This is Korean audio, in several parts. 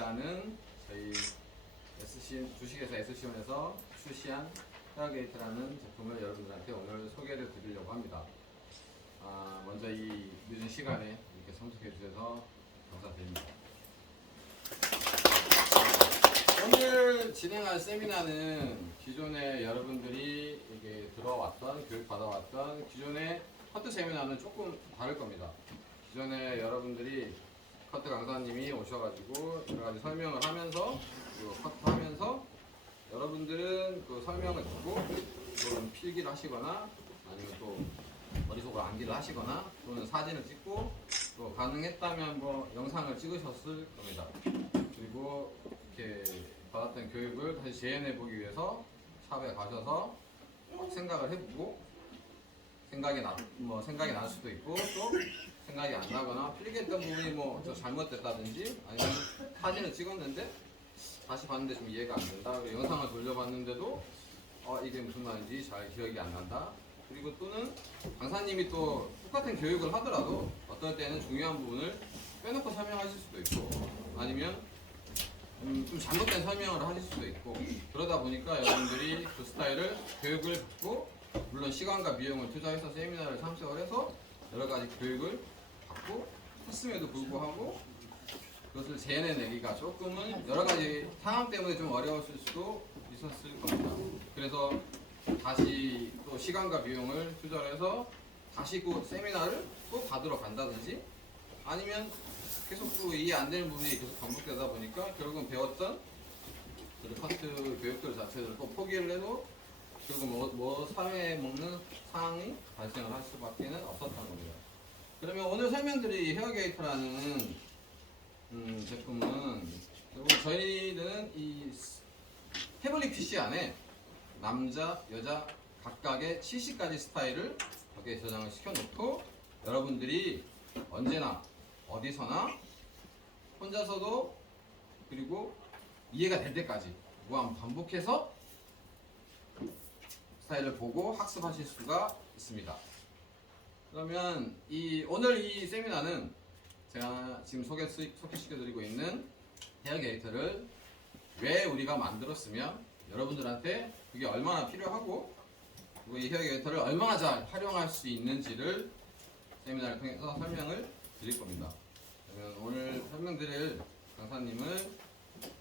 헤어게이트라는 저희 주식회사 SC원에서 출시한 헤어게이트라는 제품을 여러분들한테 오늘 소개를 드리려고 합니다. 먼저 이 늦은 시간에 이렇게 참석해 주셔서 감사드립니다. 오늘 진행할 세미나는 기존에 여러분들이 이게 들어왔던, 교육받아왔던 기존의 커트 세미나는 조금 다를 겁니다. 기존에 여러분들이 커트 강사님이 오셔가지고 여러가지 설명을 하면서 그리고 커트하면서 여러분들은 그 설명을 듣고 또는 필기를 하시거나 아니면 또 머릿속으로 암기를 하시거나 또는 사진을 찍고 또 가능했다면 뭐 영상을 찍으셨을 겁니다. 그리고 이렇게 받았던 교육을 다시 재현해 보기 위해서 샵에 가셔서 생각을 해보고 생각이 날 수도 있고 또 생각이 안 나거나 필기했던 부분이 뭐 좀 잘못됐다든지 아니면 사진을 찍었는데 다시 봤는데 좀 이해가 안 된다. 영상을 돌려봤는데도 이게 무슨 말인지 잘 기억이 안 난다. 그리고 또는 강사님이 또 똑같은 교육을 하더라도 어떨 때는 중요한 부분을 빼놓고 설명하실 수도 있고 아니면 좀 잘못된 설명을 하실 수도 있고 그러다 보니까 여러분들이 그 스타일을 교육을 받고 물론 시간과 비용을 투자해서 세미나를 참석을 해서 여러 가지 교육을 받고 했음에도 불구하고 그것을 재현해내기가 조금은 여러 가지 상황 때문에 좀 어려웠을 수도 있었을 겁니다. 그래서 다시 또 시간과 비용을 투자해서 다시 그 세미나를 또 받으러 간다든지 아니면 계속 또 이해 안 되는 부분이 계속 반복되다 보니까 결국은 배웠던 커트 교육들 자체를 또 포기를 해도 결국 사회에 먹는 상황이 발생을 할 수밖에 없었던 겁니다. 그러면 오늘 설명드릴 헤어게이트라는 제품은 결국 저희는 이 태블릿 PC 안에 남자, 여자 각각의 70가지 스타일을 거기에 저장을 시켜놓고 여러분들이 언제나 어디서나 혼자서도 그리고 이해가 될 때까지 무한 반복해서 스타일을 보고 학습하실 수가 있습니다. 그러면 오늘 이 세미나는 제가 지금 소개시켜드리고 있는 헤어게이트를 왜 우리가 만들었으면 여러분들한테 그게 얼마나 필요하고 그리고 이 헤어게이트를 얼마나 잘 활용할 수 있는지를 세미나를 통해서 설명을 드릴 겁니다. 그러면 오늘 설명드릴 강사님을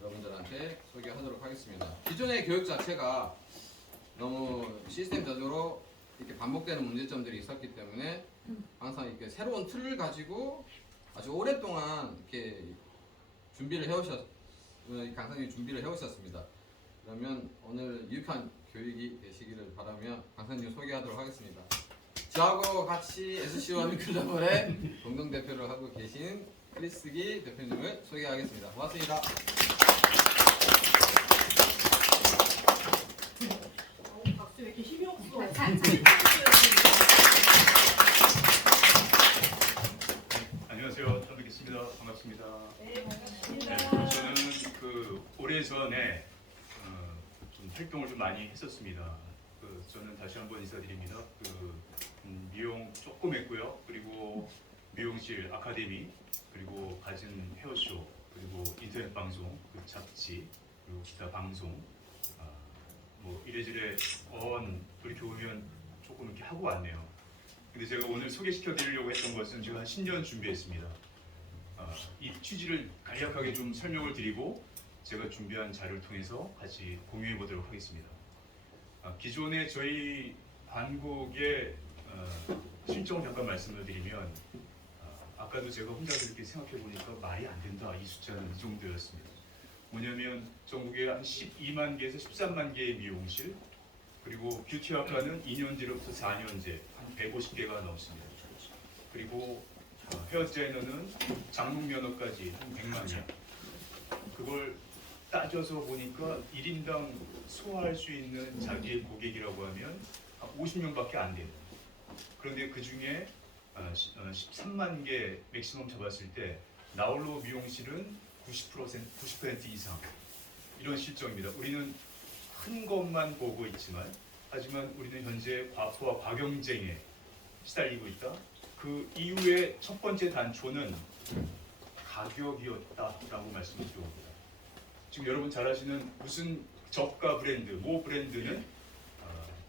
여러분들한테 소개하도록 하겠습니다. 기존의 교육 자체가 너무 시스템적으로 이렇게 반복되는 문제점들이 있었기 때문에 항상 이렇게 새로운 툴을 가지고 아주 오랫동안 이렇게 강사님이 준비를 해오셨습니다. 그러면 오늘 유익한 교육이 되시기를 바라며 강사님 소개하도록 하겠습니다. 저하고 같이 SC원 글로벌의 공동대표를 하고 계신 크리스기 대표님을 소개하겠습니다. 고맙습니다. 박수 왜 이렇게 힘이 없어? 안녕하세요. 처음 뵙겠습니다. 반갑습니다. 네, 반갑습니다. 네, 저는 오래전에 좀 활동을 좀 많이 했었습니다. 저는 다시 한번 인사드립니다. 미용 조금 했고요. 그리고 미용실 아카데미, 그리고 가진 헤어쇼, 그리고 인터넷 방송, 잡지, 그리고 기타 방송, 뭐 이래저래 이렇게 오면 조금 이렇게 하고 왔네요. 근데 제가 오늘 소개시켜드리려고 했던 것은 제가 한 10년 준비했습니다. 이 취지를 간략하게 좀 설명을 드리고 제가 준비한 자료를 통해서 같이 공유해 보도록 하겠습니다. 기존에 저희 한국의 실정을 잠깐 말씀을 드리면 아까도 제가 혼자서 이렇게 생각해 보니까 말이 안 된다. 이 숫자는 이 정도였습니다. 뭐냐면 전국에 한 12만 개에서 13만 개의 미용실, 그리고 뷰티학과는 2년제로부터 4년제 한 150개가 넘습니다. 그리고 헤어 디자이너는 장롱 면허까지 한 100만이요. 그걸 따져서 보니까 1인당 소화할 수 있는 자기의 고객이라고 하면 50명밖에 안 돼요. 그런데 그 중에 13만 개 맥시멈 잡았을 때 나홀로 미용실은 90% 이상 이런 실정입니다. 우리는 큰 것만 보고 있지만 하지만 우리는 현재 과포와 과경쟁에 시달리고 있다. 그 이후에 첫 번째 단초는 가격이었다라고 말씀을 드려봅니다. 지금 여러분 잘 아시는 무슨 저가 브랜드, 모 브랜드는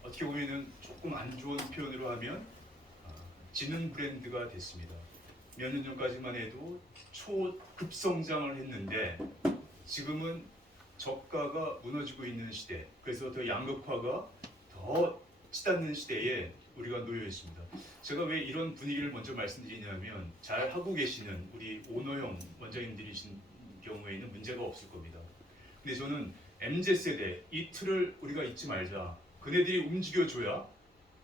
어떻게 보면은 조금 안 좋은 표현으로 하면 지는 브랜드가 됐습니다. 몇 년 전까지만 해도 초급성장을 했는데 지금은 저가가 무너지고 있는 시대, 그래서 더 양극화가 더 치닫는 시대에 우리가 놓여 있습니다. 제가 왜 이런 분위기를 먼저 말씀드리냐면 잘 하고 계시는 우리 오너형 원장님들이신 경우에는 문제가 없을 겁니다. 근데 저는 MZ세대 이 틀을 우리가 잊지 말자. 그네들이 움직여줘야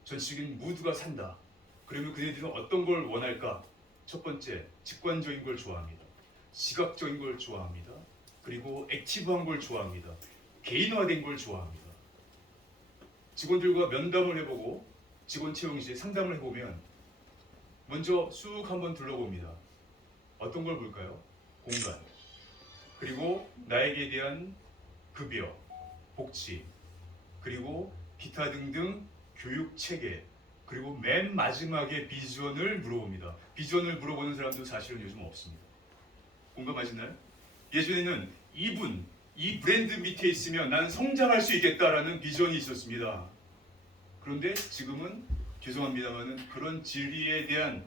전체적인 무드가 산다. 그러면 그네들은 어떤 걸 원할까? 첫 번째, 직관적인 걸 좋아합니다. 시각적인 걸 좋아합니다. 그리고 액티브한 걸 좋아합니다. 개인화된 걸 좋아합니다. 직원들과 면담을 해보고 직원 채용 시에 상담을 해보면 먼저 쑥 한번 둘러봅니다. 어떤 걸 볼까요? 공간, 그리고 나에게 대한 급여, 복지, 그리고 기타 등등 교육 체계, 그리고 맨 마지막에 비전을 물어봅니다. 비전을 물어보는 사람도 사실은 요즘 없습니다. 공감하시나요? 예전에는 이 브랜드 밑에 있으면 나는 성장할 수 있겠다라는 비전이 있었습니다. 그런데 지금은 죄송합니다만은 그런 진리에 대한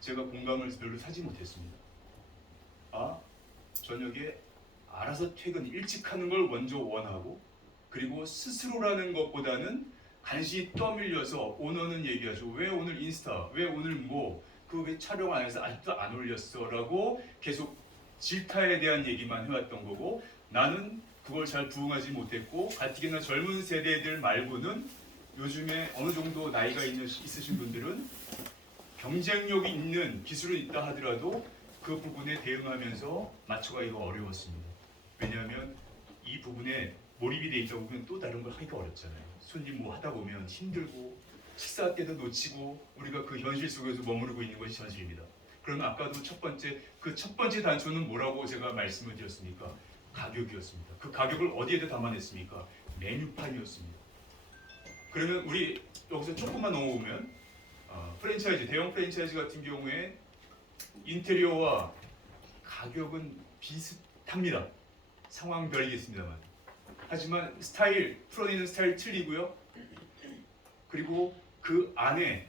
제가 공감을 별로 사지 못했습니다. 저녁에 알아서 퇴근 일찍 하는 걸 먼저 원하고, 그리고 스스로라는 것보다는 간신히 떠밀려서 오너는 얘기하죠. 왜 오늘 인스타, 왜 오늘 그 왜 촬영 안 해서 아직도 안 올렸어 라고 계속 질타에 대한 얘기만 해왔던 거고, 나는 그걸 잘 부응하지 못했고, 가뜩이나 젊은 세대들 말고는 요즘에 어느 정도 나이가 있으신 분들은 경쟁력이 있는 기술은 있다 하더라도 그 부분에 대응하면서 맞춰가기가 어려웠습니다. 왜냐하면 이 부분에 몰입이 돼 있다 보면 또 다른 걸 하기가 어렵잖아요. 손님 하다 보면 힘들고 식사 때도 놓치고 우리가 그 현실 속에서 머무르고 있는 것이 현실입니다. 그러면 아까도 첫 번째 단초는 뭐라고 제가 말씀을 드렸습니까? 가격이었습니다. 그 가격을 어디에다 담아냈습니까? 메뉴판이었습니다. 그러면 우리 여기서 조금만 넘어오면 프랜차이즈, 대형 프랜차이즈 같은 경우에 인테리어와 가격은 비슷합니다. 상황별이겠습니다만. 하지만 풀어내는 스타일 틀리고요. 그리고 그 안에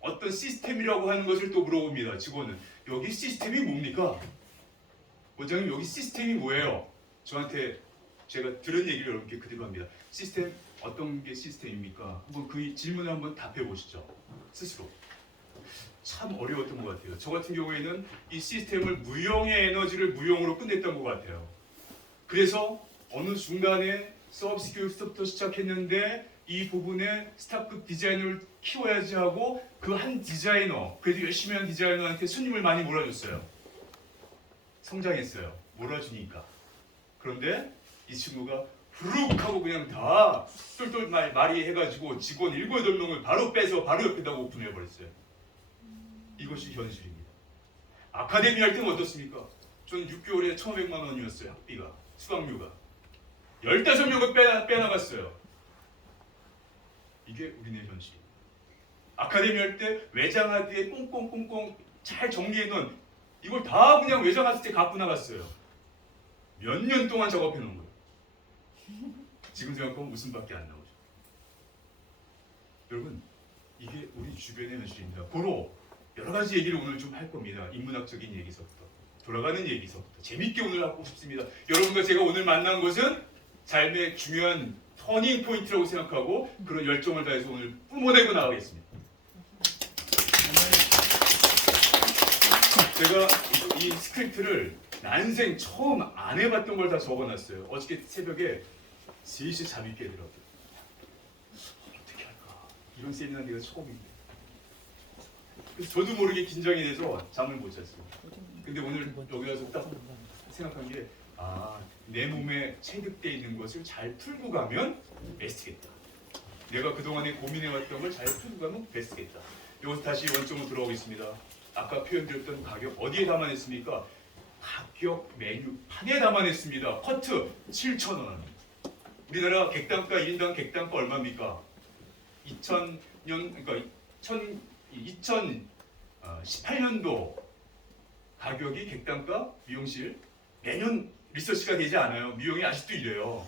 어떤 시스템이라고 하는 것을 또 물어봅니다. 직원은 여기 시스템이 뭡니까? 원장님 여기 시스템이 뭐예요? 저한테 제가 들은 얘기를 여러분께 그대로 합니다. 시스템 어떤 게 시스템입니까? 한번 그 질문을 한번 답해 보시죠. 스스로. 참 어려웠던 것 같아요. 저 같은 경우에는 이 시스템을 무용의 에너지를 무용으로 끝냈던 것 같아요. 그래서 어느 순간에 서비스 교육부터 시작했는데 이 부분에 스타급 디자이너를 키워야지 하고 그 한 디자이너, 그래도 열심히 한 디자이너한테 손님을 많이 몰아줬어요. 성장했어요. 몰아주니까. 그런데 이 친구가 후룩 하고 그냥 다 똘똘 말이 해가지고 직원 7, 8명을 바로 빼서 바로 옆에다가 오픈해버렸어요. 이것이 현실입니다. 아카데미 할 때는 어떻습니까? 저는 6개월에 1,500만 원이었어요. 학비가, 수강료가. 15명을 빼나갔어요. 이게 우리네 현실입니다. 아카데미 할 때 외장하드에 꽁꽁꽁꽁 잘 정리해놓은 이걸 다 그냥 외장하드 때 갖고 나갔어요. 몇 년 동안 작업해 놓은 거예요. 지금 생각하면 웃음밖에 안 나오죠. 여러분, 이게 우리 주변의 현실입니다. 고로 여러 가지 얘기를 오늘 좀 할 겁니다. 인문학적인 얘기서부터, 돌아가는 얘기서부터 재밌게 오늘 하고 싶습니다. 여러분과 제가 오늘 만난 것은 삶의 중요한 터닝 포인트라고 생각하고 그런 열정을 다해서 오늘 뿜어내고 나가겠습니다. 제가 이 스크립트를 난생 처음 안 해봤던 걸 다 적어놨어요. 어저께 새벽에 3시 잠이 깨더라고요. 어떻게 할까? 이런 세미나 내가 처음인데. 그래서 저도 모르게 긴장이 돼서 잠을 못 잤습니다. 근데 오늘 여기 와서 딱 생각한 게 내 몸에 체득되어 있는 것을 잘 풀고 가면 베스트겠다. 내가 그동안에 고민해왔던 걸 잘 풀고 가면 베스트겠다. 여기서 다시 원점으로 들어오겠습니다. 아까 표현드렸던 가격 어디에 담아냈습니까? 가격 메뉴판에 담아냈습니다. 커트 7,000원. 우리나라 객단가 1인당 객단가 얼마입니까? 2018년도 가격이 객단가 미용실 매년 리서치가 되지 않아요. 미용이 아직도 이래요.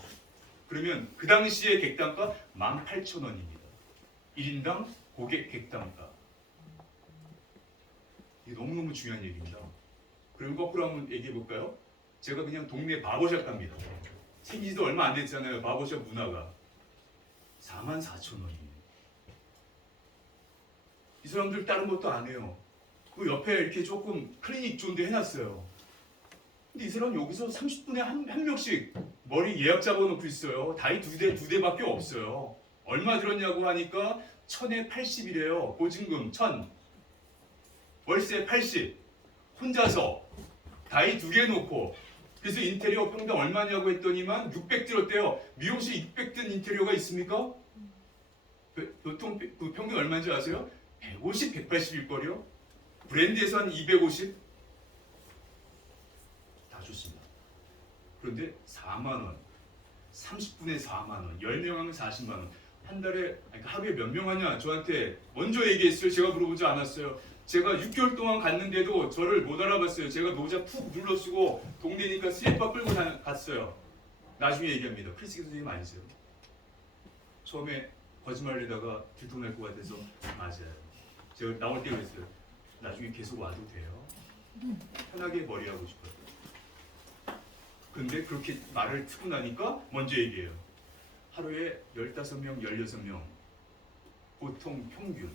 그러면 그 당시의 객단가 18,000원입니다. 1인당 고객 객단가. 이게 너무너무 중요한 얘기입니다. 그럼 거꾸로 한번 얘기해 볼까요? 제가 그냥 동네 바버샵 갑니다. 생기지도 얼마 안 됐잖아요. 바버샵 문화가 44,000원이에요. 이 사람들 다른 것도 안 해요. 그 옆에 이렇게 조금 클리닉 존데 해놨어요. 근데 이 사람 여기서 30분에 한 명씩 머리 예약 잡아놓고 있어요. 다이 두 대밖에 없어요. 얼마 들었냐고 하니까 1000에 80이래요. 보증금 1000, 월세 80, 혼자서 다이 2개 놓고. 그래서 인테리어 평당 얼마냐고 했더니만 600 들었대요. 미용실 600 든 인테리어가 있습니까? 보통 그 평균 얼마인지 아세요? 150, 180일 거요. 브랜드에서 한 250. 다 좋습니다. 그런데 4만 원, 30분에 4만 원, 10명 하면 40만 원. 한 달에, 그러니까 하루에 몇 명 하냐? 저한테 먼저 얘기했어요. 제가 물어보지 않았어요. 제가 6개월 동안 갔는데도 저를 못 알아봤어요. 제가 모자 푹 눌러쓰고 동네니까 슬리퍼 끌고 갔어요. 나중에 얘기합니다. 크리스기 선생님 아니세요? 처음에 거짓말에다가 들통날 것 같아서 맞아요. 제가 나올 때 그랬어요. 나중에 계속 와도 돼요. 편하게 머리하고 싶어요. 근데 그렇게 말을 듣고 나니까 먼저 얘기해요. 하루에 15명, 16명. 보통 평균.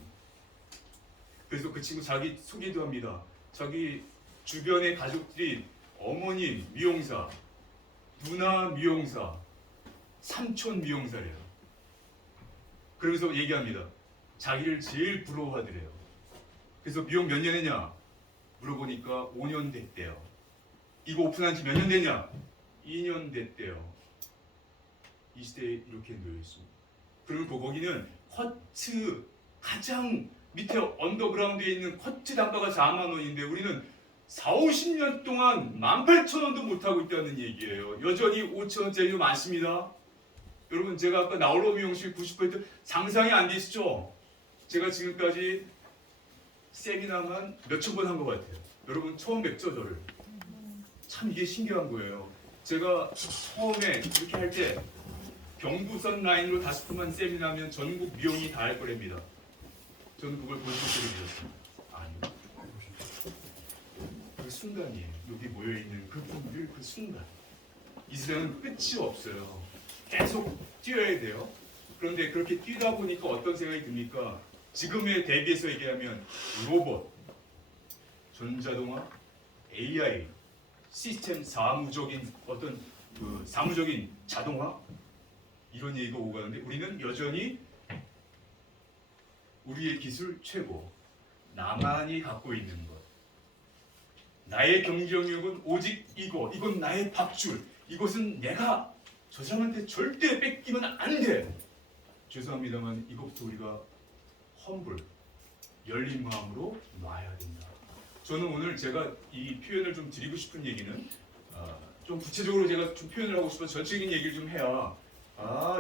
그래서 그 친구 자기 소개도 합니다. 자기 주변의 가족들이 어머님 미용사, 누나 미용사, 삼촌 미용사래요. 그러면서 얘기합니다. 자기를 제일 부러워하더래요. 그래서 미용 몇 년 했냐? 물어보니까 5년 됐대요. 이거 오픈한 지 몇 년 됐냐? 2년 됐대요. 이 시대에 이렇게 놓여 있습니다. 그리고 거기는 커트 가장 밑에 언더그라운드에 있는 커트 단가가 4만 원인데 우리는 4, 50년 동안 18,000원도 못하고 있다는 얘기예요. 여전히 5,000원짜리도 많습니다. 여러분 제가 아까 나홀로 미용실 90% 상상이 안 되시죠? 제가 지금까지 세미나만 몇천 번 한 것 같아요. 여러분 처음 뵙죠 저를? 참 이게 신기한 거예요. 제가 처음에 이렇게 할 때 경부선 라인으로 5분만 세미나하면 전국 미용이 다 할 거랍니다. 저는 그걸 본 적들이 있었습니다. 아니요. 그 순간이에요. 여기 모여있는 그분들 그 순간. 이 세상은 끝이 없어요. 계속 뛰어야 돼요. 그런데 그렇게 뛰다 보니까 어떤 생각이 듭니까? 지금에 대비해서 얘기하면 로봇, 전자동화, AI, 시스템 사무적인 어떤 그 사무적인 자동화 이런 얘기가 오고 가는데 우리는 여전히 우리의 기술 최고, 나만이 갖고 있는 것, 나의 경쟁력은 오직 이건 나의 밥줄, 이것은 내가 저 사람한테 절대 뺏기면 안 돼. 죄송합니다만 이것부터 우리가 험불, 열린 마음으로 놔야 된다. 저는 오늘 제가 이 표현을 좀 드리고 싶은 얘기는 좀 구체적으로 제가 좀 표현을 하고 싶어서 전체적인 얘기를 좀 해야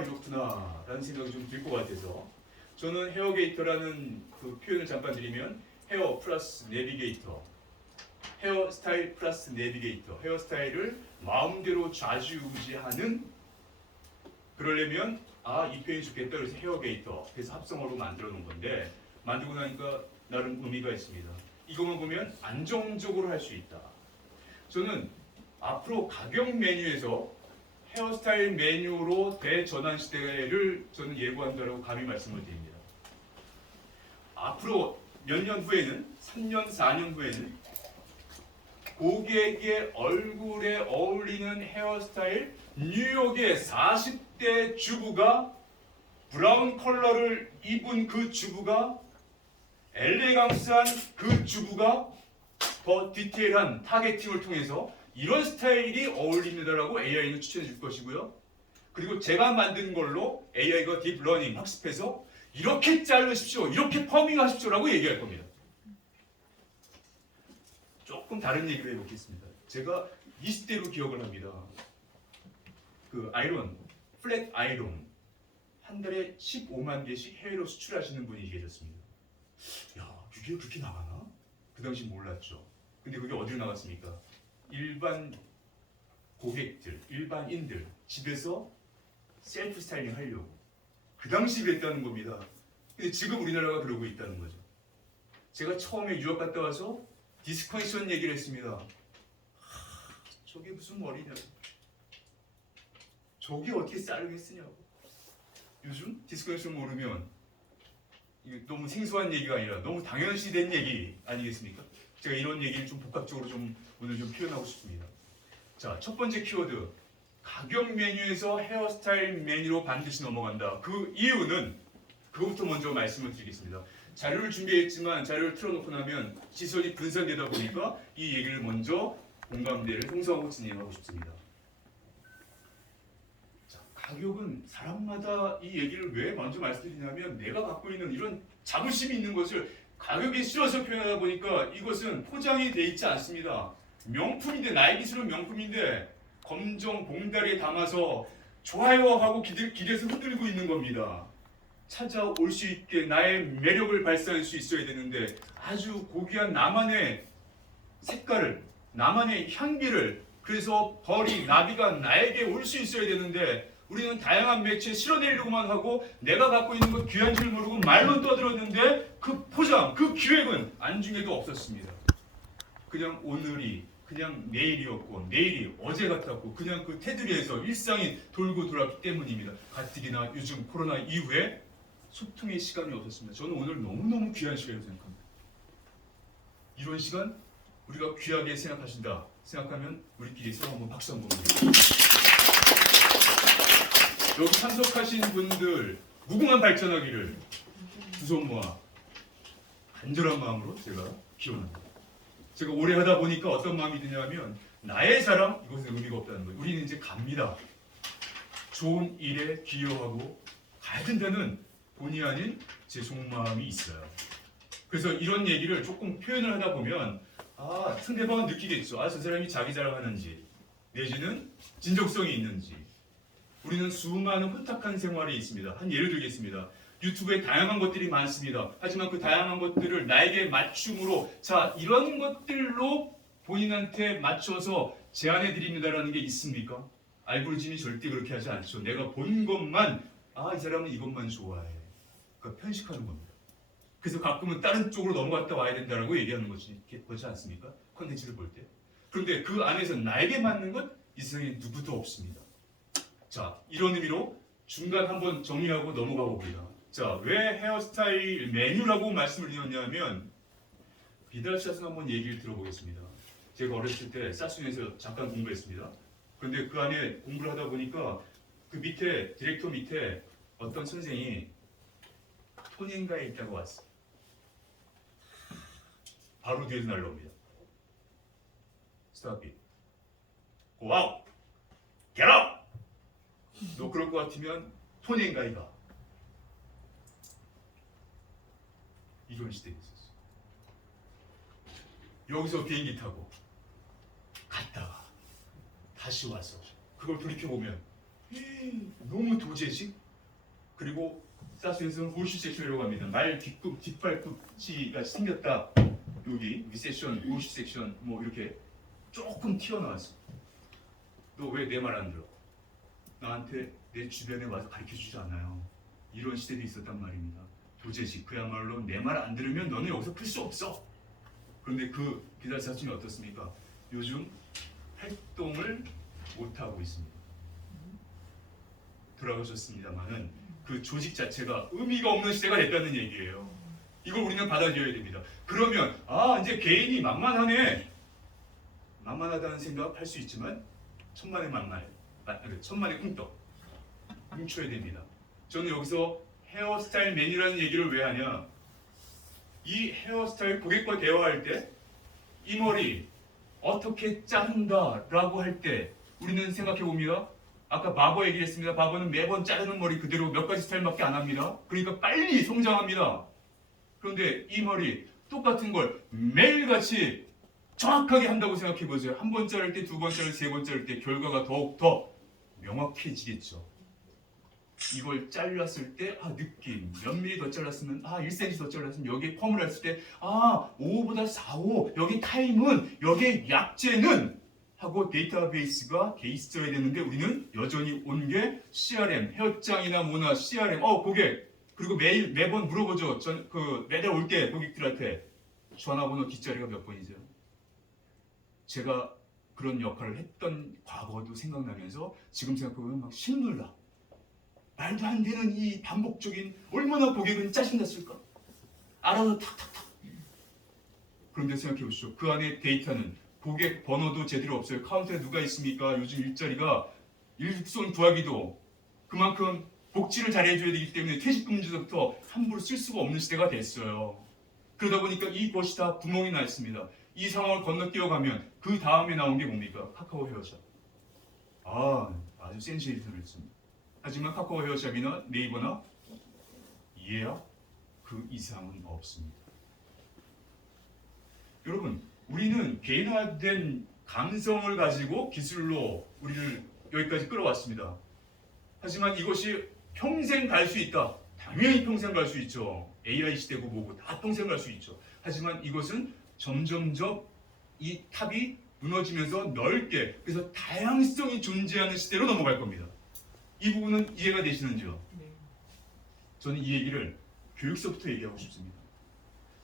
이렇구나 라는 생각이 좀 들 것 같아서 저는 헤어게이터라는 그 표현을 잠깐 드리면 헤어 플러스 내비게이터, 헤어스타일 플러스 내비게이터, 헤어스타일을 마음대로 좌지우지하는 그러려면 이 표현이 좋겠다 그래서 헤어게이터 그래서 합성어로 만들어 놓은 건데 만들고 나니까 나름 의미가 있습니다. 이것만 보면 안정적으로 할 수 있다. 저는 앞으로 가격 메뉴에서 헤어스타일 메뉴로 대전환 시대를 저는 예고한다라고 감히 말씀을 드립니다. 앞으로 몇 년 후에는 3년, 4년 후에는 고객의 얼굴에 어울리는 헤어스타일 뉴욕의 40대 주부가 브라운 컬러를 입은 그 주부가 엘레강스한 그 주부가 더 디테일한 타겟팅을 통해서 이런 스타일이 어울립니다라고 AI는 추천해 줄 것이고요. 그리고 제가 만든 걸로 AI가 딥러닝 학습해서 이렇게 자르십시오, 이렇게 퍼밍하십시오라고 얘기할 겁니다. 조금 다른 얘기를 해보겠습니다. 제가 20대로 기억을 합니다. 그 아이론, 플랫 아이론 한 달에 15만 개씩 해외로 수출하시는 분이 계셨습니다. 야, 그게 그렇게 나가나? 그 당시 몰랐죠. 근데 그게 어디로 나갔습니까? 일반 고객들, 일반인들 집에서 셀프 스타일링 하려고 그 당시 그랬다는 겁니다. 근데 지금 우리나라가 그러고 있다는 거죠. 제가 처음에 유학 갔다 와서 디스커넥션 얘기를 했습니다. 저게 무슨 머리냐고. 저게 어떻게 자르게 쓰냐고. 요즘 디스커넥션 모르면 이게 너무 생소한 얘기가 아니라 너무 당연시된 얘기 아니겠습니까? 제가 이런 얘기를 좀 복합적으로 좀 오늘 좀 표현하고 싶습니다. 자, 첫 번째 키워드. 가격 메뉴에서 헤어스타일 메뉴로 반드시 넘어간다. 그 이유는 그것부터 먼저 말씀을 드리겠습니다. 자료를 준비했지만 자료를 틀어놓고 나면 시선이 분산되다 보니까 이 얘기를 먼저 공감대를 형성하고 진행하고 싶습니다. 자, 가격은 사람마다 이 얘기를 왜 먼저 말씀드리냐면 내가 갖고 있는 이런 자부심이 있는 것을 가격에 실어서 표현하다 보니까 이것은 포장이 돼 있지 않습니다. 명품인데 나의 기술은 명품인데 검정 봉다리에 담아서 좋아요 하고 길에서 흔들고 있는 겁니다. 찾아올 수 있게 나의 매력을 발산할 수 있어야 되는데 아주 고귀한 나만의 색깔을 나만의 향기를 그래서 벌이 나비가 나에게 올 수 있어야 되는데 우리는 다양한 매체에 실어내려고만 하고 내가 갖고 있는 것 귀한 줄 모르고 말로 떠들었는데 그 포장, 그 기획은 안중에도 없었습니다. 그냥 오늘이 그냥 내일이었고 내일이 어제 같았고 그냥 그 테두리에서 일상이 돌고 돌았기 때문입니다. 가뜩이나 요즘 코로나 이후에 소통의 시간이 없었습니다. 저는 오늘 너무너무 귀한 시간이라고 생각합니다. 이런 시간 우리가 귀하게 생각하신다 생각하면 우리끼리 서로 한번 박수 한번 드립니다. 여기 참석하신 분들 무궁한 발전하기를 두 손 모아 간절한 마음으로 제가 기원합니다. 제가 오래 하다 보니까 어떤 마음이 드냐면 나의 사랑 이것은 의미가 없다는 거예요. 우리는 이제 갑니다. 좋은 일에 기여하고 가야 된다는 본의 아닌 제 속마음이 있어요. 그래서 이런 얘기를 조금 표현을 하다 보면 상대방은 느끼겠죠. 저 사람이 자기 자랑하는지 내지는 진정성이 있는지. 우리는 수많은 혼탁한 생활이 있습니다. 한 예를 들겠습니다. 유튜브에 다양한 것들이 많습니다. 하지만 그 다양한 것들을 나에게 맞춤으로 이런 것들로 본인한테 맞춰서 제안해 드립니다라는 게 있습니까? 알고리즘이 절대 그렇게 하지 않죠. 내가 본 것만 이 사람은 이것만 좋아해. 그러니까 편식하는 겁니다. 그래서 가끔은 다른 쪽으로 넘어갔다 와야 된다라고 얘기하는 거지 않습니까? 컨텐츠를 볼 때. 그런데 그 안에서 나에게 맞는 것 이 세상에 누구도 없습니다. 자, 이런 의미로 중간 한번 정리하고 넘어가 봅니다. 자, 왜 헤어스타일 메뉴라고 말씀을 드렸냐면 비달샷은 한번 얘기를 들어보겠습니다. 제가 어렸을 때 사순에서 잠깐 공부했습니다. 그런데 그 안에 공부를 하다 보니까 그 밑에 디렉터 밑에 어떤 선생이 톤인가에 있다고 왔어요. 바로 뒤에서 날라옵니다. Stop it. Go out. Get out. 너 그럴 것 같으면 톤인가에 가. 이런 시대에 있었어. 여기서 비행기 타고 갔다가 다시 와서 그걸 돌이켜보면 너무 도제식 그리고 사수에서는 호시 섹션이라고 합니다. 말 뒷굽, 뒷발꿈치가 생겼다. 여기 위세션, 호시 섹션 뭐 이렇게 조금 튀어나왔어. 너 왜 내 말 안 들어? 나한테 내 주변에 와서 가르쳐주지 않아요. 이런 시대도 있었단 말입니다. 도제식 그야말로 내 말 안 들으면 너는 여기서 풀 수 없어. 그런데 그 비달 사순이 어떻습니까? 요즘 활동을 못하고 있습니다. 돌아가셨습니다만은 그 조직 자체가 의미가 없는 시대가 됐다는 얘기예요. 이걸 우리는 받아들여야 됩니다. 그러면 이제 개인이 만만하네. 만만하다는 생각할 수 있지만 천만의 만만, 천만의 쿵떡 뭉쳐야 됩니다. 저는 여기서 헤어스타일 메뉴라는 얘기를 왜 하냐? 이 헤어스타일 고객과 대화할 때 이 머리 어떻게 자른다라고 할 때 우리는 생각해 봅니다. 아까 바버 얘기했습니다. 바버는 매번 자르는 머리 그대로 몇 가지 스타일밖에 안 합니다. 그러니까 빨리 성장합니다. 그런데 이 머리 똑같은 걸 매일같이 정확하게 한다고 생각해 보세요. 한 번 자를 때, 두 번 자를 때, 세 번 자를 때 결과가 더욱 더 명확해지겠죠. 이걸 잘랐을 때 느낌 몇 미리 더 잘랐으면 1cm 더 잘랐으면 여기에 펌을 했을 때 5보다 4, 5 여기 타임은 여기에 약재는 하고 데이터베이스가 돼 있어야 되는데 우리는 여전히 온 게 CRM, 헤어장이나 뭐나 CRM, 고객. 그리고 매번 물어보죠. 매달 올 때 고객들한테 전화번호 뒷자리가 몇 번이죠? 제가 그런 역할을 했던 과거도 생각나면서 지금 생각해보면 막 신물나. 말도 안 되는 이 반복적인 얼마나 고객은 짜증났을까? 알아서 탁탁탁. 그런데 생각해 보시죠. 그 안에 데이터는 고객 번호도 제대로 없어요. 카운터에 누가 있습니까? 요즘 일자리가 일손 구하기도 그만큼 복지를 잘해줘야 되기 때문에 퇴직금지서부터 함부로 쓸 수가 없는 시대가 됐어요. 그러다 보니까 이것이 다 구멍이 나 있습니다. 이 상황을 건너뛰어 가면 그 다음에 나온 게 뭡니까? 카카오 헤어샵. 아주 센세이션했습니다. 하지만 카카오 헤어샵이나 네이버나 이해야 그 이상은 없습니다. 여러분, 우리는 개인화된 감성을 가지고 기술로 우리를 여기까지 끌어왔습니다. 하지만 이것이 평생 갈 수 있다. 당연히 평생 갈 수 있죠. AI 시대고 뭐고 다 평생 갈 수 있죠. 하지만 이것은 점점점 이 탑이 무너지면서 넓게, 그래서 다양성이 존재하는 시대로 넘어갈 겁니다. 이 부분은 이해가 되시는지요? 저는 이 얘기를 교육서부터 얘기하고 싶습니다.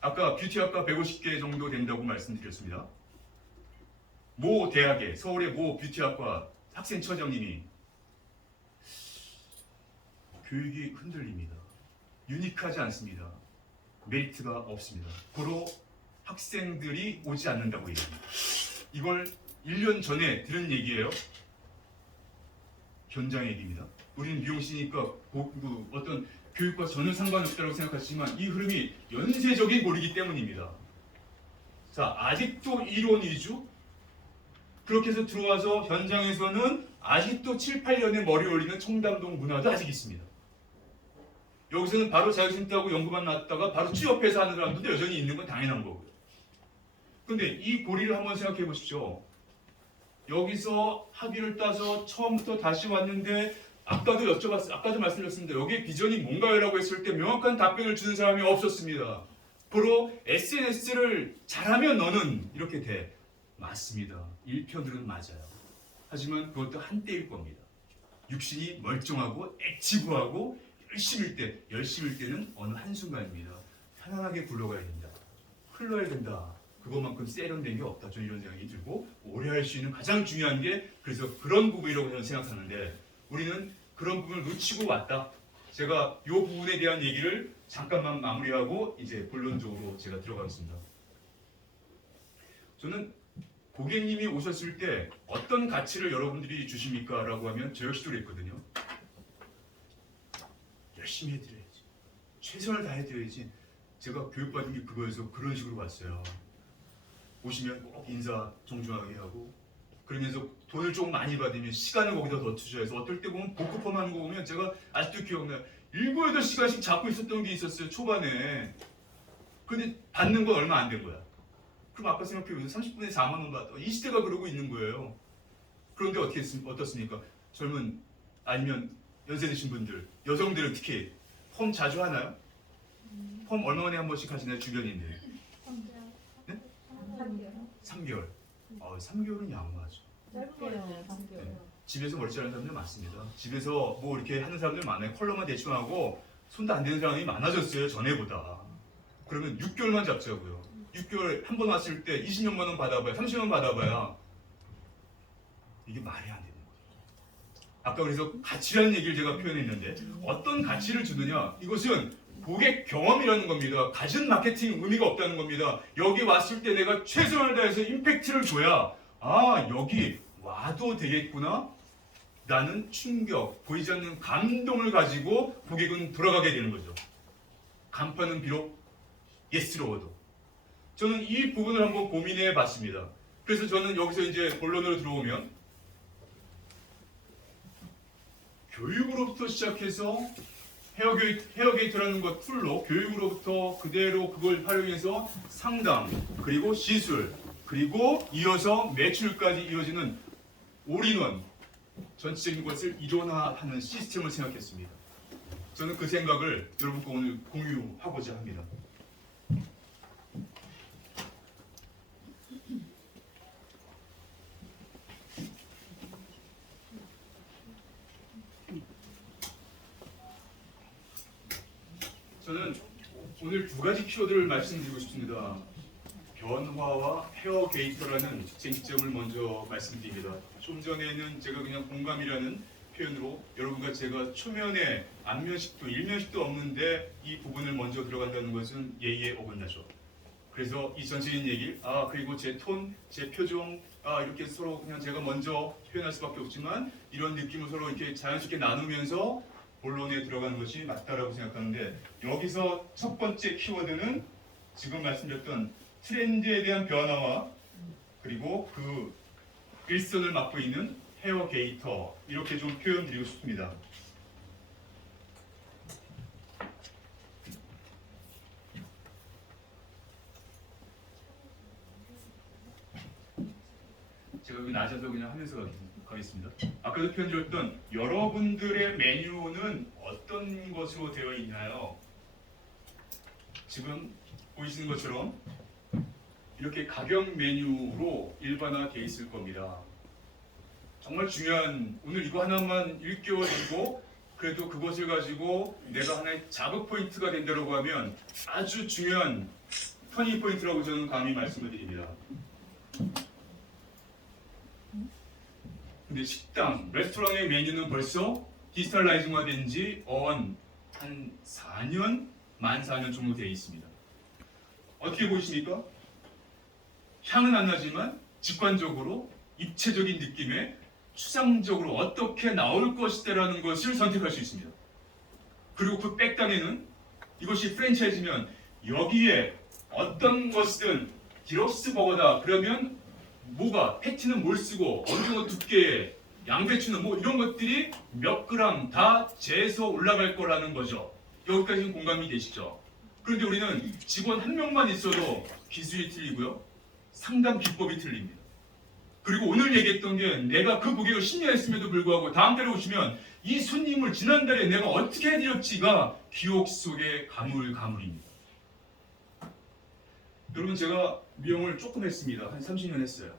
아까 뷰티학과 150개 정도 된다고 말씀드렸습니다. 모 대학의, 서울의 모 뷰티학과 학생처장님이 교육이 흔들립니다. 유니크하지 않습니다. 메리트가 없습니다. 고로 학생들이 오지 않는다고 얘기합니다. 이걸 1년 전에 들은 얘기예요. 현장 얘기입니다. 우리는 미용실이니까 어떤 교육과 전혀 상관없다고 생각하지만 이 흐름이 연쇄적인 고리이기 때문입니다. 자, 아직도 이론 위주? 그렇게 해서 들어와서 현장에서는 아직도 7, 8년에 머리 올리는 청담동 문화도 아직 있습니다. 여기서는 바로 자격증 따고 연구만 났다가 바로 취업해서 하는 사람들도 여전히 있는 건 당연한 거고요. 근데 이 고리를 한번 생각해 보십시오. 여기서 학위를 따서 처음부터 다시 왔는데 아까도 말씀드렸습니다. 여기에 비전이 뭔가요? 라고 했을 때 명확한 답변을 주는 사람이 없었습니다. 바로 SNS를 잘하면 너는 이렇게 돼. 맞습니다. 일편들은 맞아요. 하지만 그것도 한때일 겁니다. 육신이 멀쩡하고 액티브하고 열심일 때는 어느 한순간입니다. 편안하게 굴러가야 된다. 흘러야 된다. 그것만큼 세련된 게 없다. 저는 이런 생각이 들고 오래 할 수 있는 가장 중요한 게 그래서 그런 부분이라고 저는 생각하는데 우리는 그런 부분을 놓치고 왔다. 제가 이 부분에 대한 얘기를 잠깐만 마무리하고 이제 본론적으로 제가 들어가겠습니다. 저는 고객님이 오셨을 때 어떤 가치를 여러분들이 주십니까? 라고 하면 저 역시도 그랬거든요. 열심히 해드려야지. 최선을 다해드려야지. 제가 교육받은 게 그거여서 그런 식으로 왔어요. 오시면 꼭 인사 정중하게 하고 그러면서 돈을 좀 많이 받으면 시간을 거기다 더 투자해서 어떨 때 보면 복급험하는 거 보면 제가 아직도 기억나요. 7, 8시간씩 잡고 있었던 게 있었어요. 초반에. 근데 받는 건 얼마 안 된 거야. 그럼 아까 생각해보면 30분에 4만 원 받아. 이 시대가 그러고 있는 거예요. 그런데 어떻습니까? 젊은 아니면 연세 드신 분들, 여성들은 특히 펌 자주 하나요? 펌 얼마 만에 한 번씩 하시나요? 주변인들. 네? 3개월. 3개월은 양호하죠. 네. 집에서 머리 자르는 사람들 많습니다. 집에서 뭐 이렇게 하는 사람들 많아요. 컬러만 대충 하고 손도 안 대는 사람이 많아졌어요. 전에보다. 그러면 6개월만 잡자고요. 6개월 한 번 왔을 때 20년만 원 받아봐야 30년 받아봐야 이게 말이 안 되는 거예요. 아까 그래서 가치라는 얘기를 제가 표현했는데 어떤 가치를 주느냐 이것은 고객 경험이라는 겁니다. 가진 마케팅 의미가 없다는 겁니다. 여기 왔을 때 내가 최선을 다해서 임팩트를 줘야 여기 와도 되겠구나. 나는 충격, 보이지 않는 감동을 가지고 고객은 돌아가게 되는 거죠. 간판은 비록 예스로워도. 저는 이 부분을 한번 고민해 봤습니다. 그래서 저는 여기서 이제 본론으로 들어오면 교육으로부터 시작해서 헤어게이트라는 것 툴로 교육으로부터 그대로 그걸 활용해서 상담, 그리고 시술, 그리고 이어서 매출까지 이어지는 올인원 전체적인 것을 이론화하는 시스템을 생각했습니다. 저는 그 생각을 여러분과 오늘 공유하고자 합니다. 오늘 두 가지 키워드를 말씀드리고 싶습니다. 변화와 헤어 게이터라는 쟁점을 먼저 말씀드립니다. 좀 전에는 제가 그냥 공감이라는 표현으로 여러분과 제가 초면에 안면식도 일면식도 없는데 이 부분을 먼저 들어간다는 것은 예의에 어긋나죠. 그래서 이 전체적인 얘기, 그리고 제 톤, 제 표정, 이렇게 서로 그냥 제가 먼저 표현할 수밖에 없지만 이런 느낌을 서로 이렇게 자연스럽게 나누면서 본론에 들어가는 것이 맞다라고 생각하는데, 여기서 첫 번째 키워드는 지금 말씀드렸던 트렌드에 대한 변화와 그리고 그 일선을 맡고 있는 헤어 게이터, 이렇게 좀 표현드리고 싶습니다. 제가 여기 낮아서 그냥 하면서 가겠습니다. 아까도 표현드렸던 여러분들의 메뉴는 어떤 것으로 되어 있나요? 지금 보이시는 것처럼 이렇게 가격 메뉴로 일반화되어 있을 겁니다. 정말 중요한, 오늘 이거 하나만 1개월 읽고 그래도 그것을 가지고 내가 하나의 자극 포인트가 된다고 하면 아주 중요한 터닝 포인트라고 저는 감히 말씀을 드립니다. 근데 식당, 레스토랑의 메뉴는 벌써 디지털라이징화 된 지 한 4년, 만 4년 정도 되어 있습니다. 어떻게 보이십니까? 향은 안 나지만 직관적으로 입체적인 느낌에 추상적으로 어떻게 나올 것이다라는 것을 선택할 수 있습니다. 그리고 그 백단에는 이것이 프랜차이즈면 여기에 어떤 것이든 디럭스 버거다 그러면 뭐가, 패티는 뭘 쓰고 어느 정도 두께에 양배추는 뭐 이런 것들이 몇 그램 다 재서 올라갈 거라는 거죠. 여기까지는 공감이 되시죠? 그런데 우리는 직원 한 명만 있어도 기술이 틀리고요, 상담 비법이 틀립니다. 그리고 오늘 얘기했던 게 내가 그 고객을 10년 했음에도 불구하고 다음 달에 오시면 이 손님을 지난달에 내가 어떻게 해드렸지가 기억 속의 가물가물입니다. 여러분, 제가 미용을 조금 했습니다. 한 30년 했어요.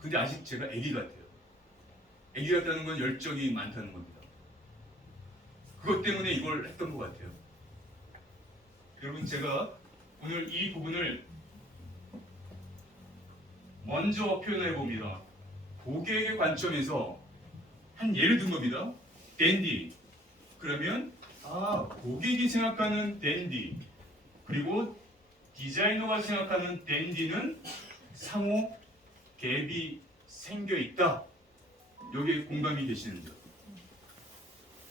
근데 아직 제가 애기 같아요. 애기 같다는 건 열정이 많다는 겁니다. 그것 때문에 이걸 했던 것 같아요. 여러분, 제가 오늘 이 부분을 먼저 표현해 봅니다. 고객의 관점에서 한 예를 든 겁니다. 댄디. 그러면 고객이 생각하는 댄디 그리고 디자이너가 생각하는 댄디는 상호 갭이 생겨 있다. 여기에 공감이 되시는죠?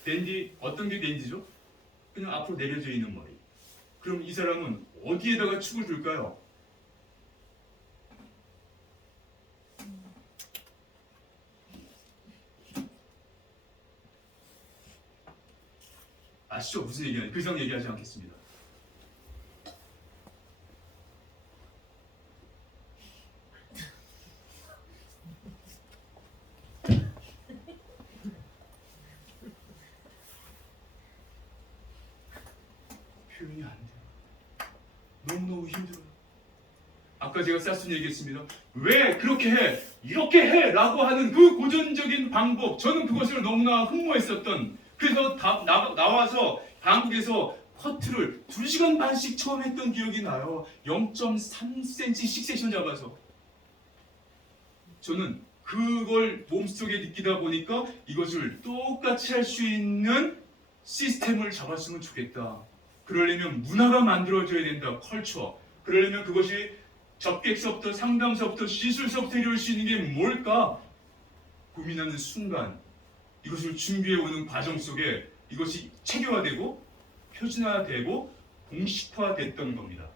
댄디, 어떤 게 댄디죠? 그냥 앞으로 내려져 있는 머리. 그럼 이 사람은 어디에다가 축을 둘까요? 아시죠? 무슨 얘기하는지. 그 이상 얘기하지 않겠습니다. 표현이 안 돼요. 너무너무 힘들어요. 아까 제가 쌀순 얘기했습니다. 왜 그렇게 해? 이렇게 해! 라고 하는 그 고전적인 방법, 저는 그것을 너무나 흠모했었던, 그래서 나와서 한국에서 커트를 2시간 반씩 처음 했던 기억이 나요. 0.3cm 식세션 잡아서. 저는 그걸 몸속에 느끼다 보니까 이것을 똑같이 할 수 있는 시스템을 잡았으면 좋겠다. 그러려면 문화가 만들어져야 된다. 컬처. 그러려면 그것이 접객서부터 상담서부터 시술서부터 이룰 수 있는 게 뭘까? 고민하는 순간 이것을 준비해오는 과정 속에 이것이 체계화되고 표준화되고 공식화됐던 겁니다.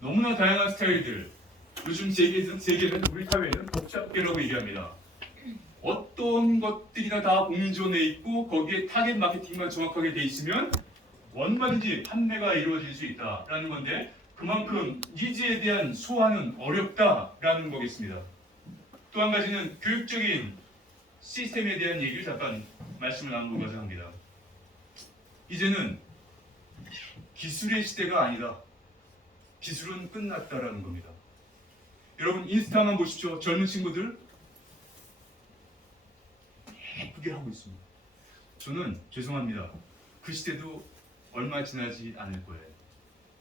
너무나 다양한 스타일들, 요즘 세계에서는 우리 사회는 복잡계라고 얘기합니다. 어떤 것들이나 다 공존해 있고 거기에 타겟 마케팅만 정확하게 돼 있으면 얼마든지 판매가 이루어질 수 있다라는 건데, 그만큼 니즈에 대한 소화는 어렵다라는 거겠습니다. 또 한 가지는 교육적인 시스템에 대한 얘기를 잠깐 말씀을 나누고자 합니다. 이제는 기술의 시대가 아니다. 기술은 끝났다라는 겁니다. 여러분, 인스타만 보십시오. 젊은 친구들 예쁘게 하고 있습니다. 저는 죄송합니다. 그 시대도 얼마 지나지 않을 거예요.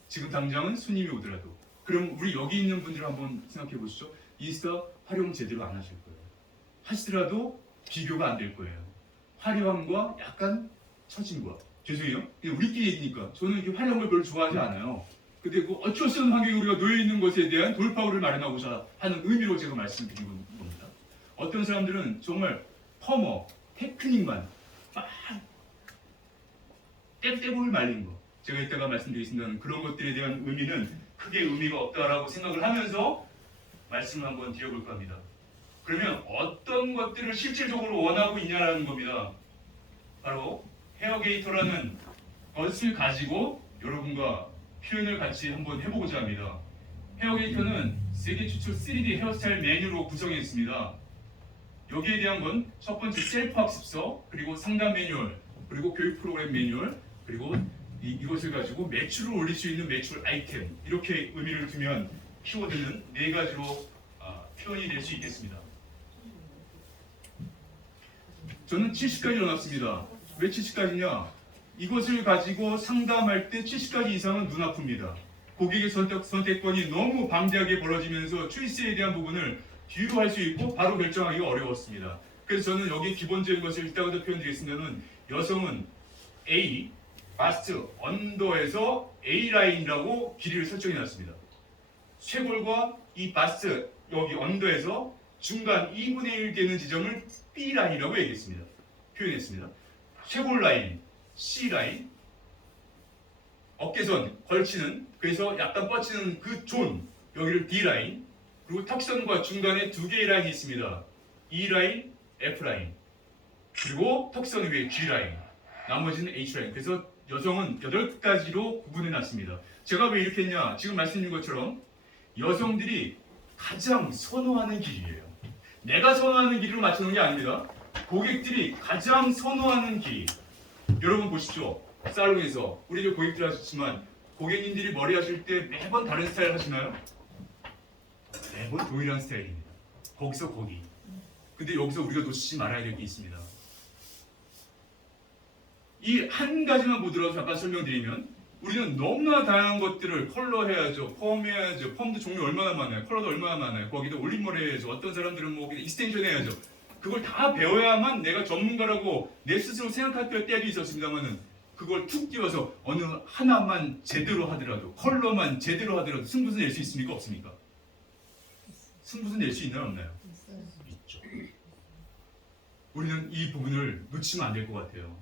지금 당장은 손님이 오더라도. 그럼 우리 여기 있는 분들 한번 생각해 보시죠. 인스타 활용 제대로 안 하실 거예요. 하시더라도 비교가 안 될 거예요. 화려함과 약간 처진 거. 죄송해요. 그냥 우리끼리 얘기니까. 저는 이렇게 화려한 걸 별로 좋아하지 않아요. 근데 그 어쩔 수 없는 환경에 우리가 놓여 있는 것에 대한 돌파구를 마련하고자 하는 의미로 제가 말씀드린 겁니다. 어떤 사람들은 정말 퍼머, 테크닉만 막 떼볼 말린 거. 제가 이따가 말씀드리겠습니다만 그런 것들에 대한 의미는 크게 의미가 없다라고 생각을 하면서 말씀을 한번 드려볼까 합니다. 그러면 어떤 것들을 실질적으로 원하고 있냐라는 겁니다. 바로 헤어게이터라는 것을 가지고 여러분과 표현을 같이 한번 해보고자 합니다. 헤어게이터는 세계 최초 3D 헤어스타일 메뉴로 구성해 있습니다. 여기에 대한 건 첫 번째 셀프 학습서, 그리고 상담 매뉴얼, 그리고 교육 프로그램 매뉴얼, 그리고 이것을 가지고 매출을 올릴 수 있는 매출 아이템, 이렇게 의미를 두면 키워드는 4가지로 표현이 될 수 있겠습니다. 저는 70가지 넣어놨습니다. 왜 70가지냐? 이것을 가지고 상담할 때 70가지 이상은 눈 아픕니다. 고객의 선택권이 너무 방대하게 벌어지면서 초이스에 대한 부분을 뒤로 할 수 있고 바로 결정하기가 어려웠습니다. 그래서 저는 여기 기본적인 것을 이따가도 표현드리겠습니다는 여성은 A, 바스트, 언더에서 A라인이라고 길이를 설정해 놨습니다. 쇄골과 이 바스트, 여기 언더에서 중간 2분의 1 되는 지점을 B라인이라고 얘기했습니다. 표현했습니다. 쇄골 라인, C라인, 어깨선, 걸치는, 그래서 약간 뻗치는 그 존, 여기를 D라인, 그리고 턱선과 중간에 2개의 라인이 있습니다. E라인, F라인, 그리고 턱선 위에 G라인, 나머지는 H라인. 그래서 여성은 8가지로 구분해 놨습니다. 제가 왜 이렇게 했냐? 지금 말씀드린 것처럼 여성들이 가장 선호하는 길이에요. 내가 선호하는 길이로 맞추는 게 아닙니다. 고객들이 가장 선호하는 길. 여러분 보십시오. 살롱에서 우리 고객들 하셨지만 고객님들이 머리 하실 때 매번 다른 스타일 하시나요? 매번 동일한 스타일입니다. 거기서 거기. 근데 여기서 우리가 놓치지 말아야 될 게 있습니다. 이 한 가지만 보더라도 잠깐 설명드리면 우리는 너무나 다양한 것들을 컬러 해야죠, 펌 해야죠, 펌도 종류 얼마나 많아요, 컬러도 얼마나 많아요, 거기다 올림머리 해야죠, 어떤 사람들은 뭐 익스텐션 해야죠. 그걸 다 배워야만 내가 전문가라고 내 스스로 생각할 때도 있었습니다만은 그걸 툭 띄워서 어느 하나만 제대로 하더라도 컬러만 제대로 하더라도 승부수 낼 수 있습니까? 없습니까? 승부수 낼 수 있나요? 없나요? 있죠. 우리는 이 부분을 놓치면 안 될 것 같아요.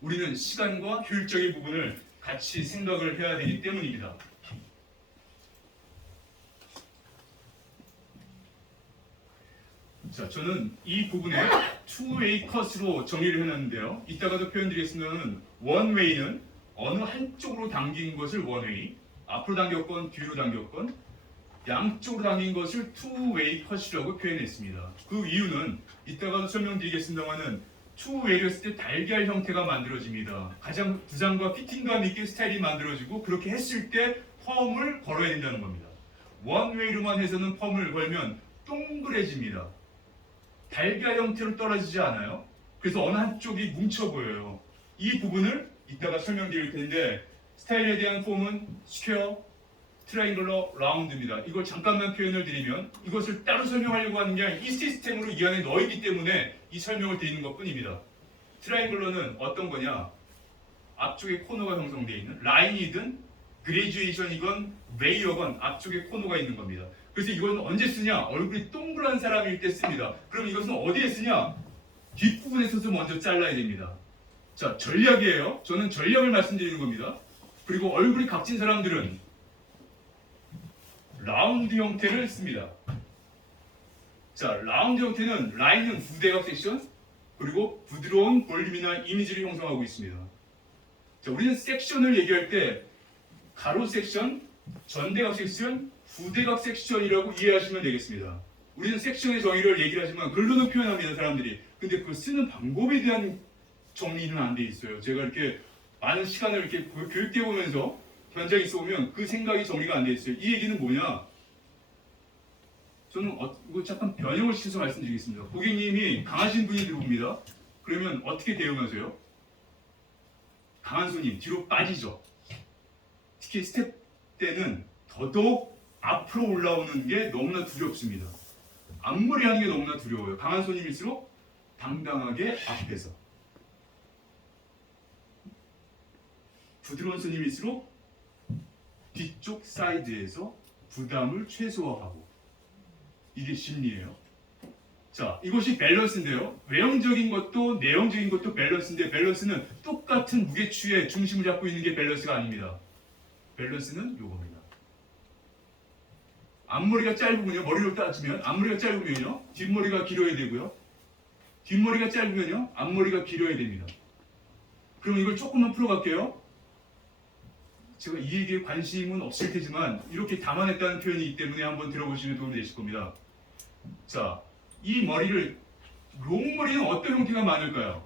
우리는 시간과 효율적인 부분을 같이 생각을 해야 되기 때문입니다. 자, 저는 이 부분에 two-way 컷으로 정리를 해놨는데요. 이따가도 표현드리겠습니다는 one-way는 어느 한쪽으로 당긴 것을 one-way, 앞으로 당겼건 뒤로 당겼건 양쪽으로 당긴 것을 two-way 컷이라고 표현했습니다. 그 이유는 이따가도 설명드리겠습니다만은 투웨이를 했을 때 달걀 형태가 만들어집니다. 가장 두상과 피팅감 있게 스타일이 만들어지고 그렇게 했을 때 펌을 걸어야 된다는 겁니다. 원웨이로만 해서는 펌을 걸면 동그래집니다. 달걀 형태로 떨어지지 않아요. 그래서 어느 한쪽이 뭉쳐 보여요. 이 부분을 이따가 설명드릴 텐데 스타일에 대한 폼은 스퀘어, 트라이앵글러, 라운드입니다. 이걸 잠깐만 표현을 드리면 이것을 따로 설명하려고 하는 게 아니라 이 시스템으로 이 안에 넣이기 때문에 이 설명을 드리는 것뿐입니다. 트라이앵글러는 어떤 거냐? 앞쪽에 코너가 형성되어 있는 라인이든 그레듀에이션이건 웨이어건 앞쪽에 코너가 있는 겁니다. 그래서 이건 언제 쓰냐? 얼굴이 동그란 사람일 때 씁니다. 그럼 이것은 어디에 쓰냐? 뒷부분에 서서 먼저 잘라야 됩니다. 자, 전략이에요. 저는 전략을 말씀드리는 겁니다. 그리고 얼굴이 각진 사람들은 라운드 형태를 씁니다. 자, 라운드 형태는 라인은 부대각 섹션, 그리고 부드러운 볼륨이나 이미지를 형성하고 있습니다. 자, 우리는 섹션을 얘기할 때 가로 섹션, 전대각 섹션, 부대각 섹션이라고 이해하시면 되겠습니다. 우리는 섹션의 정의를 얘기를 하지만 글로는 표현합니다, 사람들이. 근데 그 쓰는 방법에 대한 정리는 안 돼 있어요. 제가 이렇게 많은 시간을 이렇게 교육해 보면서 현장에 있어 보면 그 생각이 정리가 안 돼 있어요. 이 얘기는 뭐냐? 저는 이거 잠깐 변형을 시켜서 말씀드리겠습니다. 고객님이 강하신 분이 들어옵니다. 그러면 어떻게 대응하세요? 강한 손님 뒤로 빠지죠. 특히 스텝 때는 더더욱 앞으로 올라오는 게 너무나 두렵습니다. 앞머리 하는 게 너무나 두려워요. 강한 손님일수록 당당하게 앞에서, 부드러운 손님일수록 뒤쪽 사이드에서 부담을 최소화하고, 이게 심리예요. 자, 이것이 밸런스인데요. 외형적인 것도 내형적인 것도 밸런스인데, 밸런스는 똑같은 무게추에 중심을 잡고 있는 게 밸런스가 아닙니다. 밸런스는 요겁니다. 앞머리가 짧으면요, 머리로 따지면 앞머리가 짧으면요, 뒷머리가 길어야 되고요. 뒷머리가 짧으면요, 앞머리가 길어야 됩니다. 그럼 이걸 조금만 풀어갈게요. 제가 이 얘기에 관심은 없을 테지만 이렇게 담아냈다는 표현이기 때문에 한번 들어보시면 도움이 되실 겁니다. 자, 이 머리를, 롱머리는 어떤 형태가 많을까요?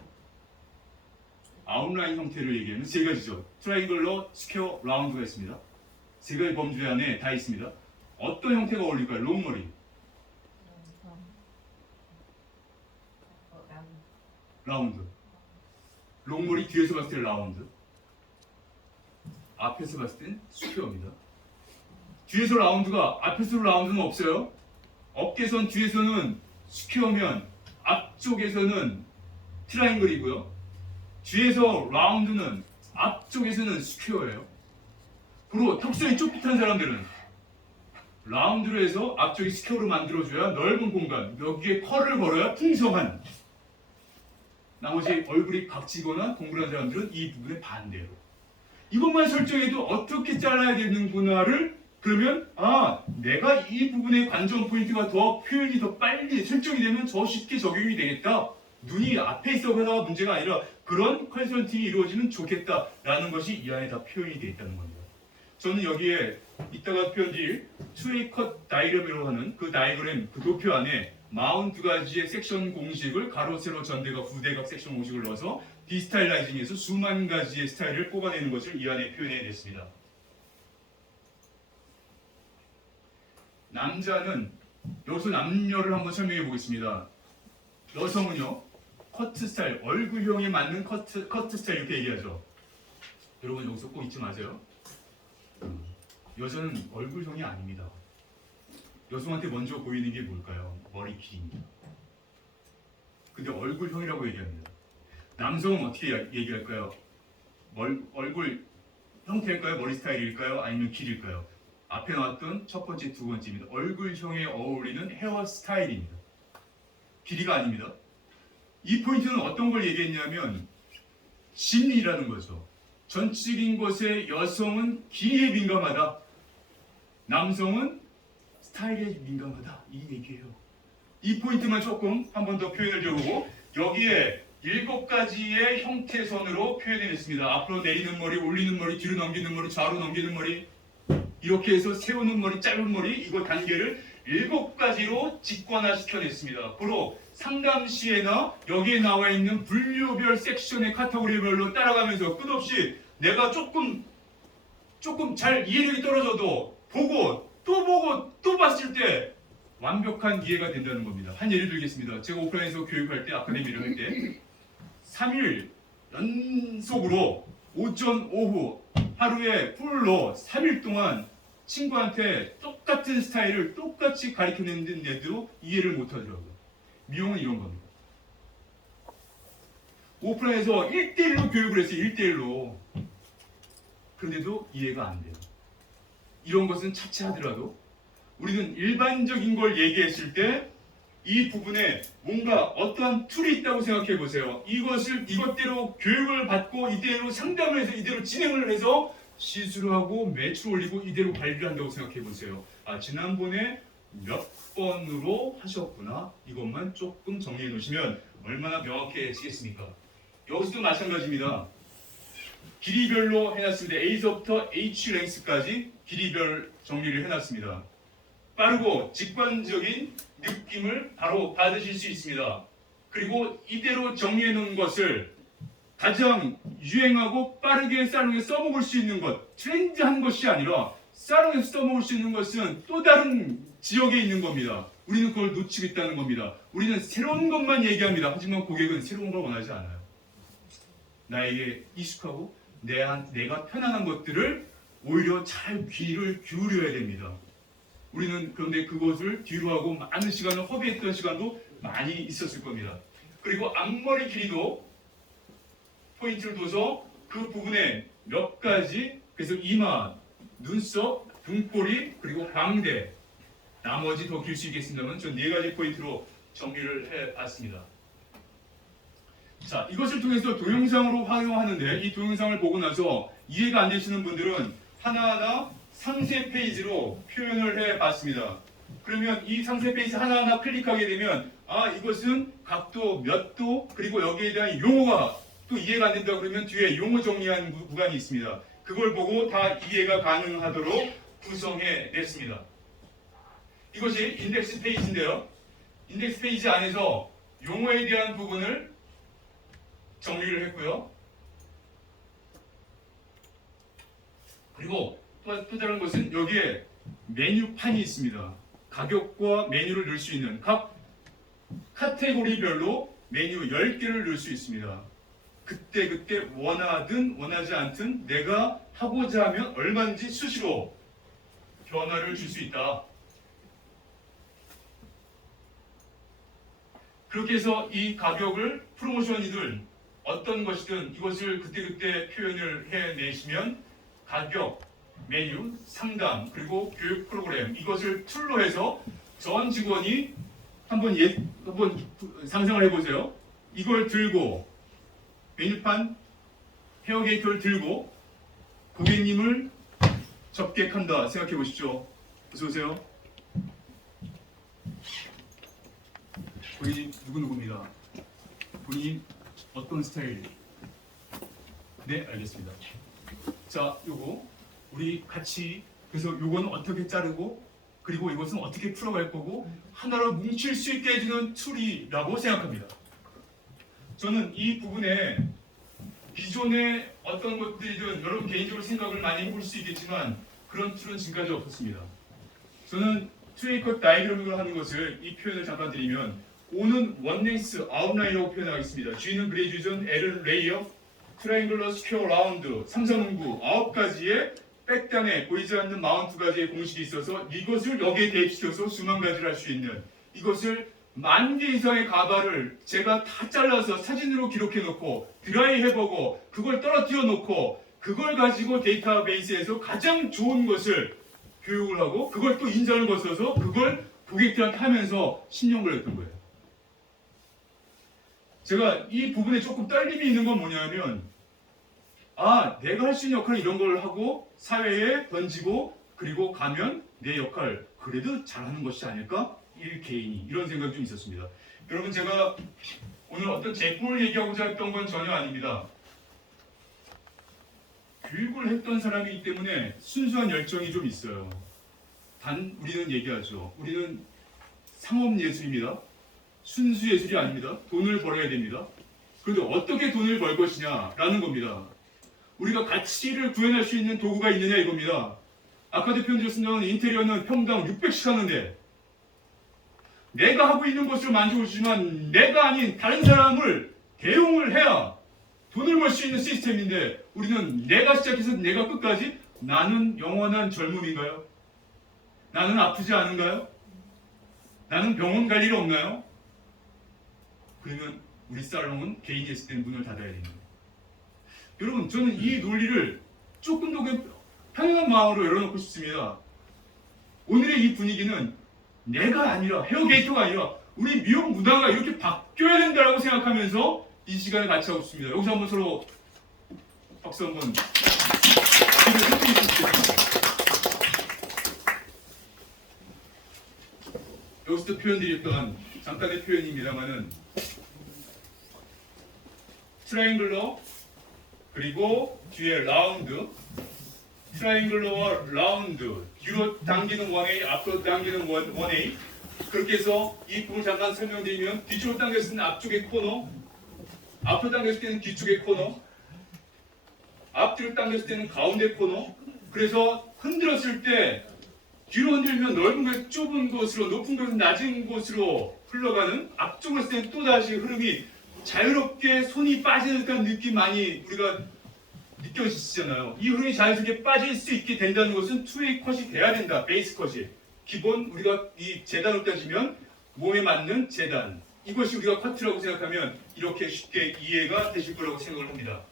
아웃라인 형태를 얘기하면 세 가지죠. 트라이앵글러, 스퀘어, 라운드가 있습니다. 세 가지 범주 안에 다 있습니다. 어떤 형태가 어울릴까요? 롱머리. 라운드. 롱머리 뒤에서 봤을 때 라운드. 앞에서 봤을 땐 스퀘어입니다. 뒤에서 라운드가, 앞에서 라운드는 없어요. 어깨선 뒤에서는 스퀘어면 앞쪽에서는 트라이앵글이고요. 뒤에서 라운드는 앞쪽에서는 스퀘어예요. 그리고 턱선이 좁깃한 사람들은 라운드로 해서 앞쪽이 스퀘어로 만들어줘야 넓은 공간, 여기에 컬을 걸어야 풍성한, 나머지 얼굴이 각지거나 동그란 사람들은 이 부분의 반대로. 이것만 설정해도 어떻게 잘라야 되는구나를, 그러면 내가 이 부분의 관전 포인트가 더 표현이 더 빨리 설정이 되면 더 쉽게 적용이 되겠다. 눈이 앞에 있어서가 문제가 아니라 그런 컨설팅이 이루어지면 좋겠다라는 것이 이 안에 다 표현이 되어 있다는 겁니다. 저는 여기에 이따가 표현드릴 투웨이 컷 다이그램이라고 하는 그 다이그램, 그 도표 안에 42가지의 섹션 공식을 가로, 세로, 전대각, 부대각 섹션 공식을 넣어서 디스타일라이징에서 수만 가지의 스타일을 뽑아내는 것을 이 안에 표현해냈습니다. 남자는, 여기서 남녀를 한번 설명해 보겠습니다. 여성은요, 커트 스타일, 얼굴형에 맞는 커트 스타일 이렇게 얘기하죠. 여러분 여기서 꼭 잊지 마세요. 여자는 얼굴형이 아닙니다. 여성한테 먼저 보이는 게 뭘까요? 머리 길이입니다. 근데 얼굴형이라고 얘기합니다. 남성은 어떻게 얘기할까요? 얼굴 형태일까요? 머리 스타일일까요? 아니면 길일까요? 앞에 나왔던 첫 번째, 두 번째입니다. 얼굴형에 어울리는 헤어 스타일입니다. 길이가 아닙니다. 이 포인트는 어떤 걸 얘기했냐면 심리라는 거죠. 전적인 것에 여성은 길이에 민감하다. 남성은 스타일에 민감하다. 이 얘기예요. 이 포인트만 조금 한 번 더 표현을 해보고, 여기에 7가지의 형태선으로 표현해냈습니다. 앞으로 내리는 머리, 올리는 머리, 뒤로 넘기는 머리, 좌우로 넘기는 머리, 이렇게 해서 세우는 머리, 짧은 머리, 이거 단계를 7가지로 직관화시켜냈습니다. 바로 상담시에나 여기에 나와 있는 분류별 섹션의 카테고리별로 따라가면서 끝없이 내가 조금 잘 이해력이 떨어져도 보고 또 봤을 때 완벽한 이해가 된다는 겁니다. 한 예를 들겠습니다. 제가 오프라인에서 교육할 때, 아카데미를 할 때 3일 연속으로 오전, 오후 하루에 풀로 3일 동안 친구한테 똑같은 스타일을 똑같이 가르쳐냈는데도 이해를 못하더라고요. 미용은 이런 겁니다. 오프라인에서 1대1로 교육을 했어요. 1대1로. 그런데도 이해가 안 돼요. 이런 것은 차치하더라도 우리는 일반적인 걸 얘기했을 때 이 부분에 뭔가 어떠한 툴이 있다고 생각해 보세요. 이것대로 교육을 받고 이대로 상담을 해서 이대로 진행을 해서 시술을 하고 매출 올리고 이대로 관리를 한다고 생각해 보세요. 지난번에 몇 번으로 하셨구나. 이것만 조금 정리해 놓으시면 얼마나 명확해지겠습니까? 여기서도 마찬가지입니다. 길이별로 해놨습니다. A서부터 H 랭스까지 길이별 정리를 해놨습니다. 빠르고 직관적인 느낌을 바로 받으실 수 있습니다. 그리고 이대로 정리해 놓은 것을 가장 유행하고 빠르게 살롱에 써먹을 수 있는 것, 트렌드한 것이 아니라 살롱에서 써먹을 수 있는 것은 또 다른 지역에 있는 겁니다. 우리는 그걸 놓치고 있다는 겁니다. 우리는 새로운 것만 얘기합니다. 하지만 고객은 새로운 걸 원하지 않아요. 나에게 익숙하고 내가 편안한 것들을 오히려 잘 귀를 기울여야 됩니다. 우리는 그런데 그것을 뒤로 하고 많은 시간을 허비했던 시간도 많이 있었을 겁니다. 그리고 앞머리 길이도 포인트를 둬서 그 부분에 몇 가지, 그래서 이마, 눈썹, 등꼬리, 그리고 광대, 나머지 더 길 수 있겠습니다만 전 4가지 포인트로 정리를 해봤습니다. 자, 이것을 통해서 동영상으로 활용하는데 이 동영상을 보고 나서 이해가 안 되시는 분들은 하나하나 상세 페이지로 표현을 해봤습니다. 그러면 이 상세 페이지 하나하나 클릭하게 되면 아, 이것은 각도 몇 도, 그리고 여기에 대한 용어가 또 이해가 안 된다 그러면 뒤에 용어 정리한 구간이 있습니다. 그걸 보고 다 이해가 가능하도록 구성해 냈습니다. 이것이 인덱스 페이지인데요. 인덱스 페이지 안에서 용어에 대한 부분을 정리를 했고요. 그리고 또 다른 것은 여기에 메뉴판이 있습니다. 가격과 메뉴를 넣을 수 있는 각 카테고리별로 메뉴 10개를 넣을 수 있습니다. 그때 원하든 원하지 않든 내가 하고자 하면 얼마든지 수시로 변화를 줄 수 있다. 그렇게 해서 이 가격을 프로모션이든 어떤 것이든 이것을 그때 표현을 해내시면 가격, 메뉴, 상담, 그리고 교육 프로그램 이것을 툴로 해서 전 직원이 한번 상상을 해보세요. 이걸 들고 메뉴판 헤어 게이트를 들고 고객님을 접객한다 생각해 보십시오. 어서 오세요. 고객님 누구입니다. 본인 어떤 스타일? 네, 알겠습니다. 자, 요거 우리 같이 그래서 요거는 어떻게 자르고 그리고 이것은 어떻게 풀어갈 거고 하나로 뭉칠 수 있게 해주는 툴이라고 생각합니다. 저는 이 부분에 기존의 어떤 것들이든 여러분 개인적으로 생각을 많이 해볼 수 있겠지만 그런 툴은 지금까지 없었습니다. 저는 트레이컷 다이그램을 하는 것을 이 표현을 잠깐 드리면 O는 원랭스 아웃라인이라고 표현하겠습니다. G는 그레듀전, L은 레이어, 트라이앵글러 스퀘어 라운드, 삼삼음구 9가지의 백단에 보이지 않는 42가지의 공식이 있어서 이것을 여기에 대입시켜서 수만 가지를 할 수 있는 이것을 10,000개 이상의 가발을 제가 다 잘라서 사진으로 기록해 놓고 드라이 해보고 그걸 떨어뜨려 놓고 그걸 가지고 데이터베이스에서 가장 좋은 것을 교육을 하고 그걸 또 인장을 거쳐서 그걸 고객들한테 하면서 10년 걸렸던 거예요. 제가 이 부분에 조금 떨림이 있는 건 뭐냐면 아, 내가 할 수 있는 역할은 이런 걸 하고 사회에 던지고 그리고 가면 내 역할 그래도 잘하는 것이 아닐까? 이 개인이 이런 생각이 좀 있었습니다. 여러분 제가 오늘 어떤 제품을 얘기하고자 했던 건 전혀 아닙니다. 교육을 했던 사람이기 때문에 순수한 열정이 좀 있어요. 단 우리는 얘기하죠. 우리는 상업예술입니다. 순수예술이 아닙니다. 돈을 벌어야 됩니다. 그런데 어떻게 돈을 벌 것이냐라는 겁니다. 우리가 가치를 구현할 수 있는 도구가 있느냐 이겁니다. 아까도 표현드렸습니다만 인테리어는 평당 600씩 하는데 내가 하고 있는 것을 만족을 주지만 내가 아닌 다른 사람을 대용을 해야 돈을 벌 수 있는 시스템인데 우리는 내가 시작해서 내가 끝까지 나는 영원한 젊음인가요? 나는 아프지 않은가요? 나는 병원 갈 일 없나요? 그러면 우리 살롱은 개인이 했을 때는 문을 닫아야 됩니다. 여러분 저는 이 논리를 조금 더 편안한 마음으로 열어놓고 싶습니다. 오늘의 이 분위기는 내가 아니라 헤어게이터가 아니라 우리 미용 문화가 이렇게 바뀌어야 된다고 생각하면서 이 시간을 같이 하고 있습니다. 여기서 한번 서로 박수 한번 여기서도 표현드렸던 잠깐의 표현입니다만은 트라이앵글러 그리고 뒤에 라운드 트라이앵글러와 라운드 뒤로 당기는 원웨이 앞으로 당기는 원웨이 그렇게 해서 이 부분을 잠깐 설명드리면 뒤쪽으로 당겼을 때는 앞쪽의 코너 앞으로 당겼을 때는 뒤쪽의 코너 앞뒤로 당겼을 때는 가운데 코너 그래서 흔들었을 때 뒤로 흔들면 넓은 곳에서 좁은 곳으로 높은 곳에서 낮은 곳으로 흘러가는 앞쪽으로 했을 때는 또다시 흐름이 자유롭게 손이 빠지는 듯한 느낌 많이 우리가 느껴지시잖아요. 이 흐름이 자연스럽게 빠질 수 있게 된다는 것은 투웨이 컷이 돼야 된다. 베이스 컷이. 기본 우리가 이 재단으로 따지면 몸에 맞는 재단. 이것이 우리가 커트라고 생각하면 이렇게 쉽게 이해가 되실 거라고 생각을 합니다.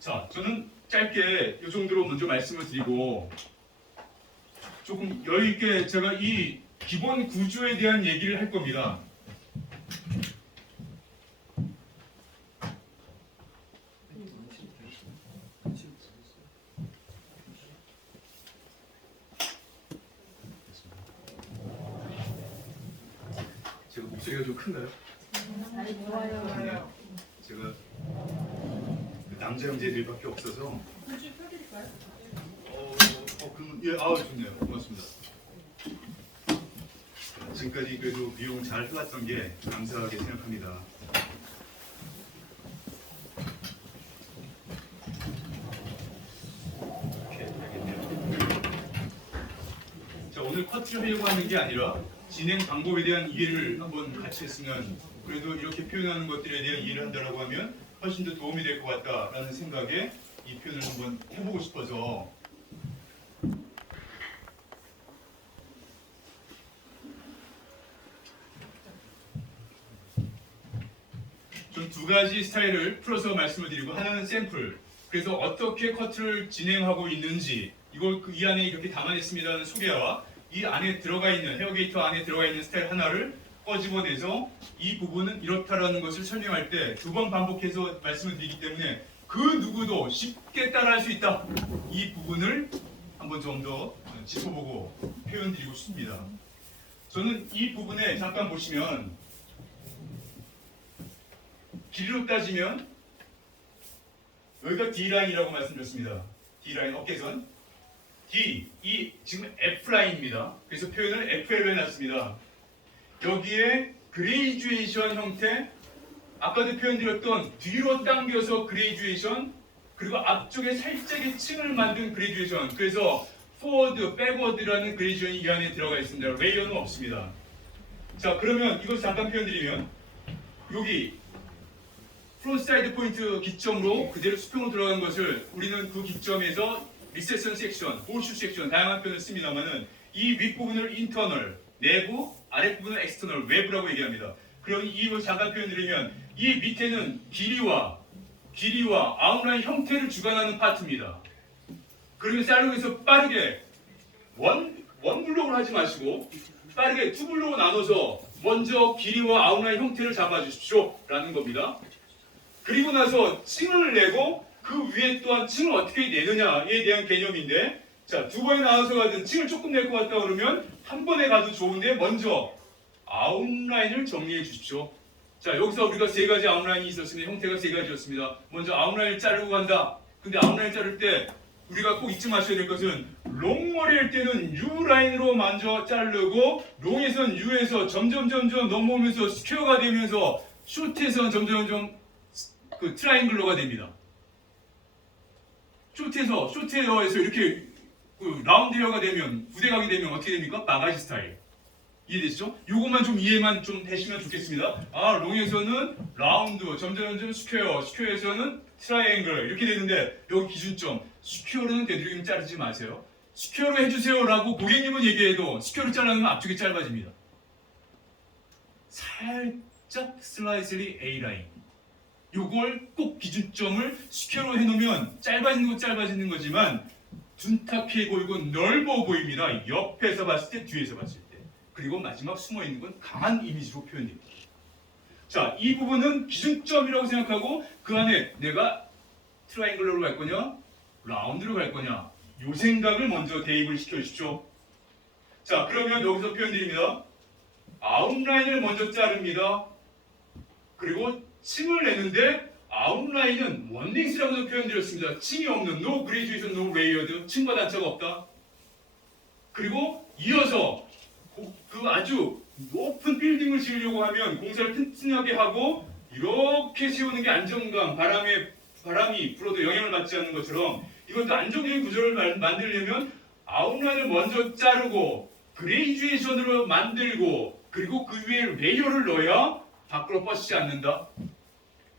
자, 저는 짧게 이 정도로 먼저 말씀을 드리고 조금 여유 있게 제가 이 기본 구조에 대한 얘기를 할 겁니다. 제가 목소리가 좀 큰가요? 잘 좋아요. 제가 남자 형제들밖에 없어서 굳이 펴드릴까요? 그럼 예, 좋네요. 고맙습니다. 지금까지 그래도 미용 잘 해왔던 게 감사하게 생각합니다. 이렇게 되겠네요. 자, 오늘 커트를 하려고 하는 게 아니라 진행 방법에 대한 이해를 한번 같이 했으면 그래도 이렇게 표현하는 것들에 대한 이해를 한다라고 하면 훨씬 더 도움이 될 것 같다라는 생각에 이 표현을 한번 해보고 싶어서 좀 두 가지 스타일을 풀어서 말씀을 드리고 하나는 샘플. 그래서 어떻게 커트를 진행하고 있는지 이걸 이 안에 이렇게 담아냈습니다는 소개와 이 안에 들어가 있는 헤어게이터 안에 들어가 있는 스타일 하나를 꺼집어내서 이 부분은 이렇다라는 것을 설명할 때 두 번 반복해서 말씀을 드리기 때문에 그 누구도 쉽게 따라할 수 있다. 이 부분을 한번 좀 더 짚어보고 표현드리고 싶습니다. 저는 이 부분에 잠깐 보시면 길이로 따지면 여기가 D라인이라고 말씀드렸습니다. D라인 어깨선 D, 이 지금 F라인입니다. 그래서 표현을 FL로 해놨습니다. 여기에 그레이주에이션 형태 아까도 표현드렸던 뒤로 당겨서 그레이주에이션 그리고 앞쪽에 살짝의 층을 만든 그레이주에이션 그래서 포워드, 백워드라는 그레이주에이션이 이 안에 들어가 있습니다. 레이어는 없습니다. 자 그러면 이것을 잠깐 표현드리면 여기 프론트 사이드 포인트 기점으로 그대로 수평으로 들어간 것을 우리는 그 기점에서 리세션 섹션, 홀슈 섹션 다양한 표현을 씁니다만은 이 윗부분을 인터널, 내부, 아랫부분을 엑스터널, 외부라고 얘기합니다. 그럼 이걸 잠깐 표현드리면 이 밑에는 길이와 아웃라인 형태를 주관하는 파트입니다. 그러면 쌀롱에서 빠르게 원 블록으로 하지 마시고 빠르게 투 블록으로 나눠서 먼저 길이와 아웃라인 형태를 잡아주십시오 라는 겁니다. 그리고 나서 층을 내고 그 위에 또한 층을 어떻게 내느냐에 대한 개념인데 자, 두 번에 나눠서 가든 층을 조금 낼 것 같다 그러면 한 번에 가도 좋은데 먼저 아웃라인을 정리해 주십시오. 자, 여기서 우리가 세 가지 아웃라인이 있었습니다. 형태가 세 가지였습니다. 먼저 아웃라인을 자르고 간다. 근데 아웃라인을 자를 때 우리가 꼭 잊지 마셔야 될 것은 롱머리일 때는 U라인으로 먼저 자르고 롱에선 U에서 점점 넘어오면서 스퀘어가 되면서 숏에서 점점 그 트라이앵글러가 됩니다. 숏헤어에서 이렇게 그 라운드 헤어가 되면 부대각이 되면 어떻게 됩니까? 바가지 스타일. 이해되시죠? 요것만 좀 이해만 좀 되시면 좋겠습니다. 아, 롱에서는 라운드, 점점 스퀘어에서는 트라이앵글 이렇게 되는데 여기 기준점 스퀘어로는 되도록이면 자르지 마세요. 스퀘어로 해주세요라고 고객님은 얘기해도 스퀘어로 잘라놓으면 앞쪽이 짧아집니다. 살짝 슬라이슬리 A라인. 요걸 꼭 기준점을 스퀘어로 해놓으면 짧아지는 거지만 둔탁해 보이고 넓어 보입니다. 옆에서 봤을 때, 뒤에서 봤을 때. 그리고 마지막 숨어있는 건 강한 이미지로 표현됩니다. 자, 이 부분은 기준점이라고 생각하고 그 안에 내가 트라이앵글러로 갈 거냐, 라운드로 갈 거냐 요 생각을 먼저 대입을 시켜주십시오. 자, 그러면 여기서 표현드립니다. 아웃라인을 먼저 자릅니다. 그리고 층을 내는데 아웃라인은 원링스라고도 표현드렸습니다. 층이 없는 no graduation, no layered 층과 단차가 없다. 그리고 이어서 그 아주 높은 빌딩을 지으려고 하면 공사를 튼튼하게 하고 이렇게 세우는 게 안정감, 바람이 불어도 영향을 받지 않는 것처럼 이것도 안정적인 구조를 만들려면 아웃라인을 먼저 자르고 그레이주에이션으로 만들고 그리고 그 위에 레이어를 넣어야 밖으로 뻗치지 않는다.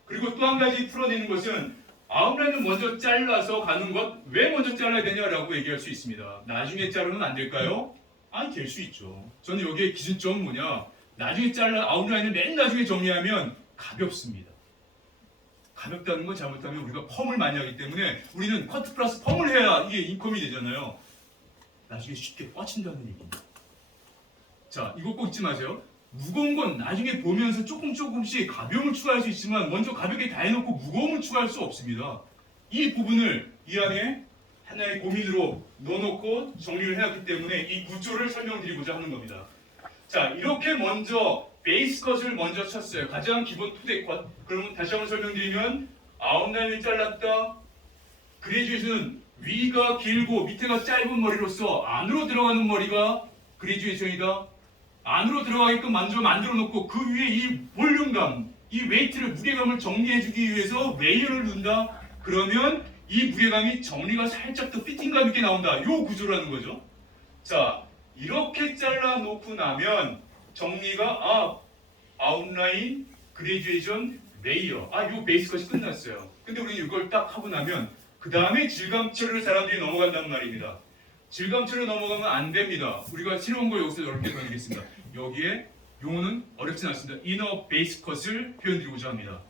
그리고 또 한 가지 풀어내는 것은 아웃라인을 먼저 잘라서 가는 것 왜 먼저 잘라야 되냐라고 얘기할 수 있습니다. 나중에 자르면 안 될까요? 아니 될 수 있죠. 저는 여기에 기준점은 뭐냐? 나중에 잘라 아웃라인을 맨 나중에 정리하면 가볍습니다. 가볍다는 건 잘못하면 우리가 펌을 많이 하기 때문에 우리는 커트 플러스 펌을 해야 이게 인컴이 되잖아요. 나중에 쉽게 뻗친다는 얘기입니다. 자, 이거 꼭 잊지 마세요. 무거운 건 나중에 보면서 조금씩 가벼움을 추가할 수 있지만 먼저 가볍게 다 해놓고 무거움을 추가할 수 없습니다. 이 부분을 이 안에 하나의 고민으로 넣어놓고 정리를 해왔기 때문에 이 구조를 설명드리고자 하는 겁니다. 자, 이렇게 먼저 베이스 컷을 먼저 쳤어요. 가장 기본 투데이 컷. 그러면 다시 한번 설명드리면 아웃라인을 잘랐다. 그레듀에이션은 위가 길고 밑에가 짧은 머리로서 안으로 들어가는 머리가 그레듀에이션이다. 안으로 들어가게끔 만들어 놓고 그 위에 이 볼륨감, 이 웨이트를 무게감을 정리해주기 위해서 레이어를 넣는다. 그러면 이 무게감이 정리가 살짝 더 피팅감 있게 나온다. 요 구조라는 거죠. 자, 이렇게 잘라 놓고 나면 정리가 아웃라인, 그레듀에이션, 레이어. 요 베이스 컷이 끝났어요. 근데 우리는 이걸 딱 하고 나면 그 다음에 질감 처리를 사람들이 넘어간단 말입니다. 질감 처리로 넘어가면 안 됩니다. 우리가 새로운 걸 여기서 이렇게 보내겠습니다. 여기에 용어는 어렵진 않습니다. 이너 베이스 컷을 표현드리고자 합니다.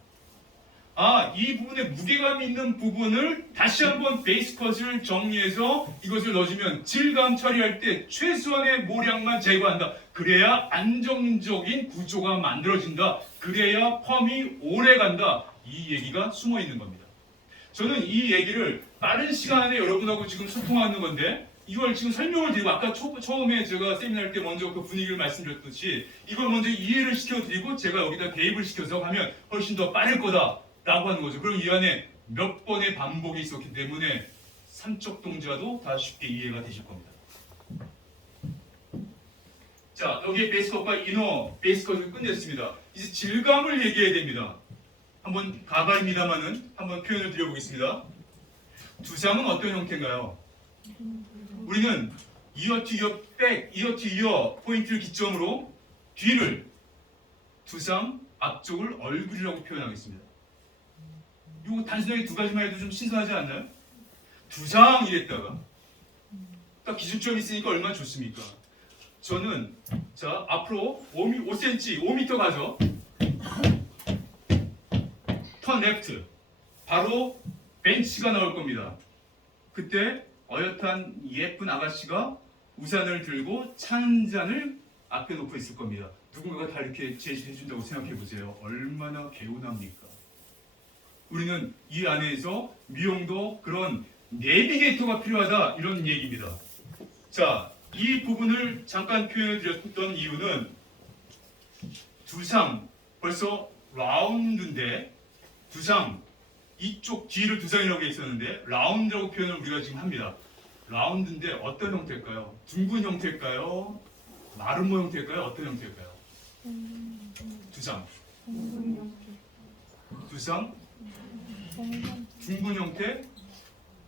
이 부분에 무게감 있는 부분을 다시 한번 베이스 컷을 정리해서 이것을 넣어주면 질감 처리할 때 최소한의 모량만 제거한다. 그래야 안정적인 구조가 만들어진다. 그래야 펌이 오래 간다. 이 얘기가 숨어 있는 겁니다. 저는 이 얘기를 빠른 시간 안에 여러분하고 지금 소통하는 건데 이걸 지금 설명을 드리고 아까 처음에 제가 세미나 할 때 먼저 그 분위기를 말씀드렸듯이 이걸 먼저 이해를 시켜드리고 제가 여기다 개입을 시켜서 하면 훨씬 더 빠를 거다 라고 하는 거죠. 그럼 이 안에 몇 번의 반복이 있었기 때문에 삼척 동자도 다 쉽게 이해가 되실 겁니다. 자, 여기에 베이스컷과 이너 베이스컷을 끝냈습니다. 이제 질감을 얘기해야 됩니다. 한번 가발입니다만은 한번 표현을 드려보겠습니다. 두상은 어떤 형태인가요? 우리는 이어 투 이어 백, 이어 투 이어 포인트를 기점으로 뒤를 두상, 앞쪽을 얼굴이라고 표현하겠습니다. 이거 단순하게 두 가지만 해도 좀 신선하지 않나요? 두상 이랬다가 딱 기준점이 있으니까 얼마나 좋습니까? 저는 자 앞으로 5cm, 5m 가죠. 턴 레프트 바로 벤치가 나올 겁니다. 그때 어엿한 예쁜 아가씨가 우산을 들고 찬 잔을 앞에 놓고 있을 겁니다. 누군가가 다 이렇게 제시해 준다고 생각해 보세요. 얼마나 개운합니까? 우리는 이 안에서 미용도 그런 내비게이터가 필요하다 이런 얘기입니다. 자, 이 부분을 잠깐 표현해 드렸던 이유는 두상 벌써 라운드인데 두상 이쪽 뒤를 두상이라고 했었는데 라운드라고 표현을 우리가 지금 합니다. 라운드인데 어떤 형태일까요? 둥근 형태일까요? 마름모 형태일까요? 어떤 형태일까요? 두상. 두상? 둥근 형태?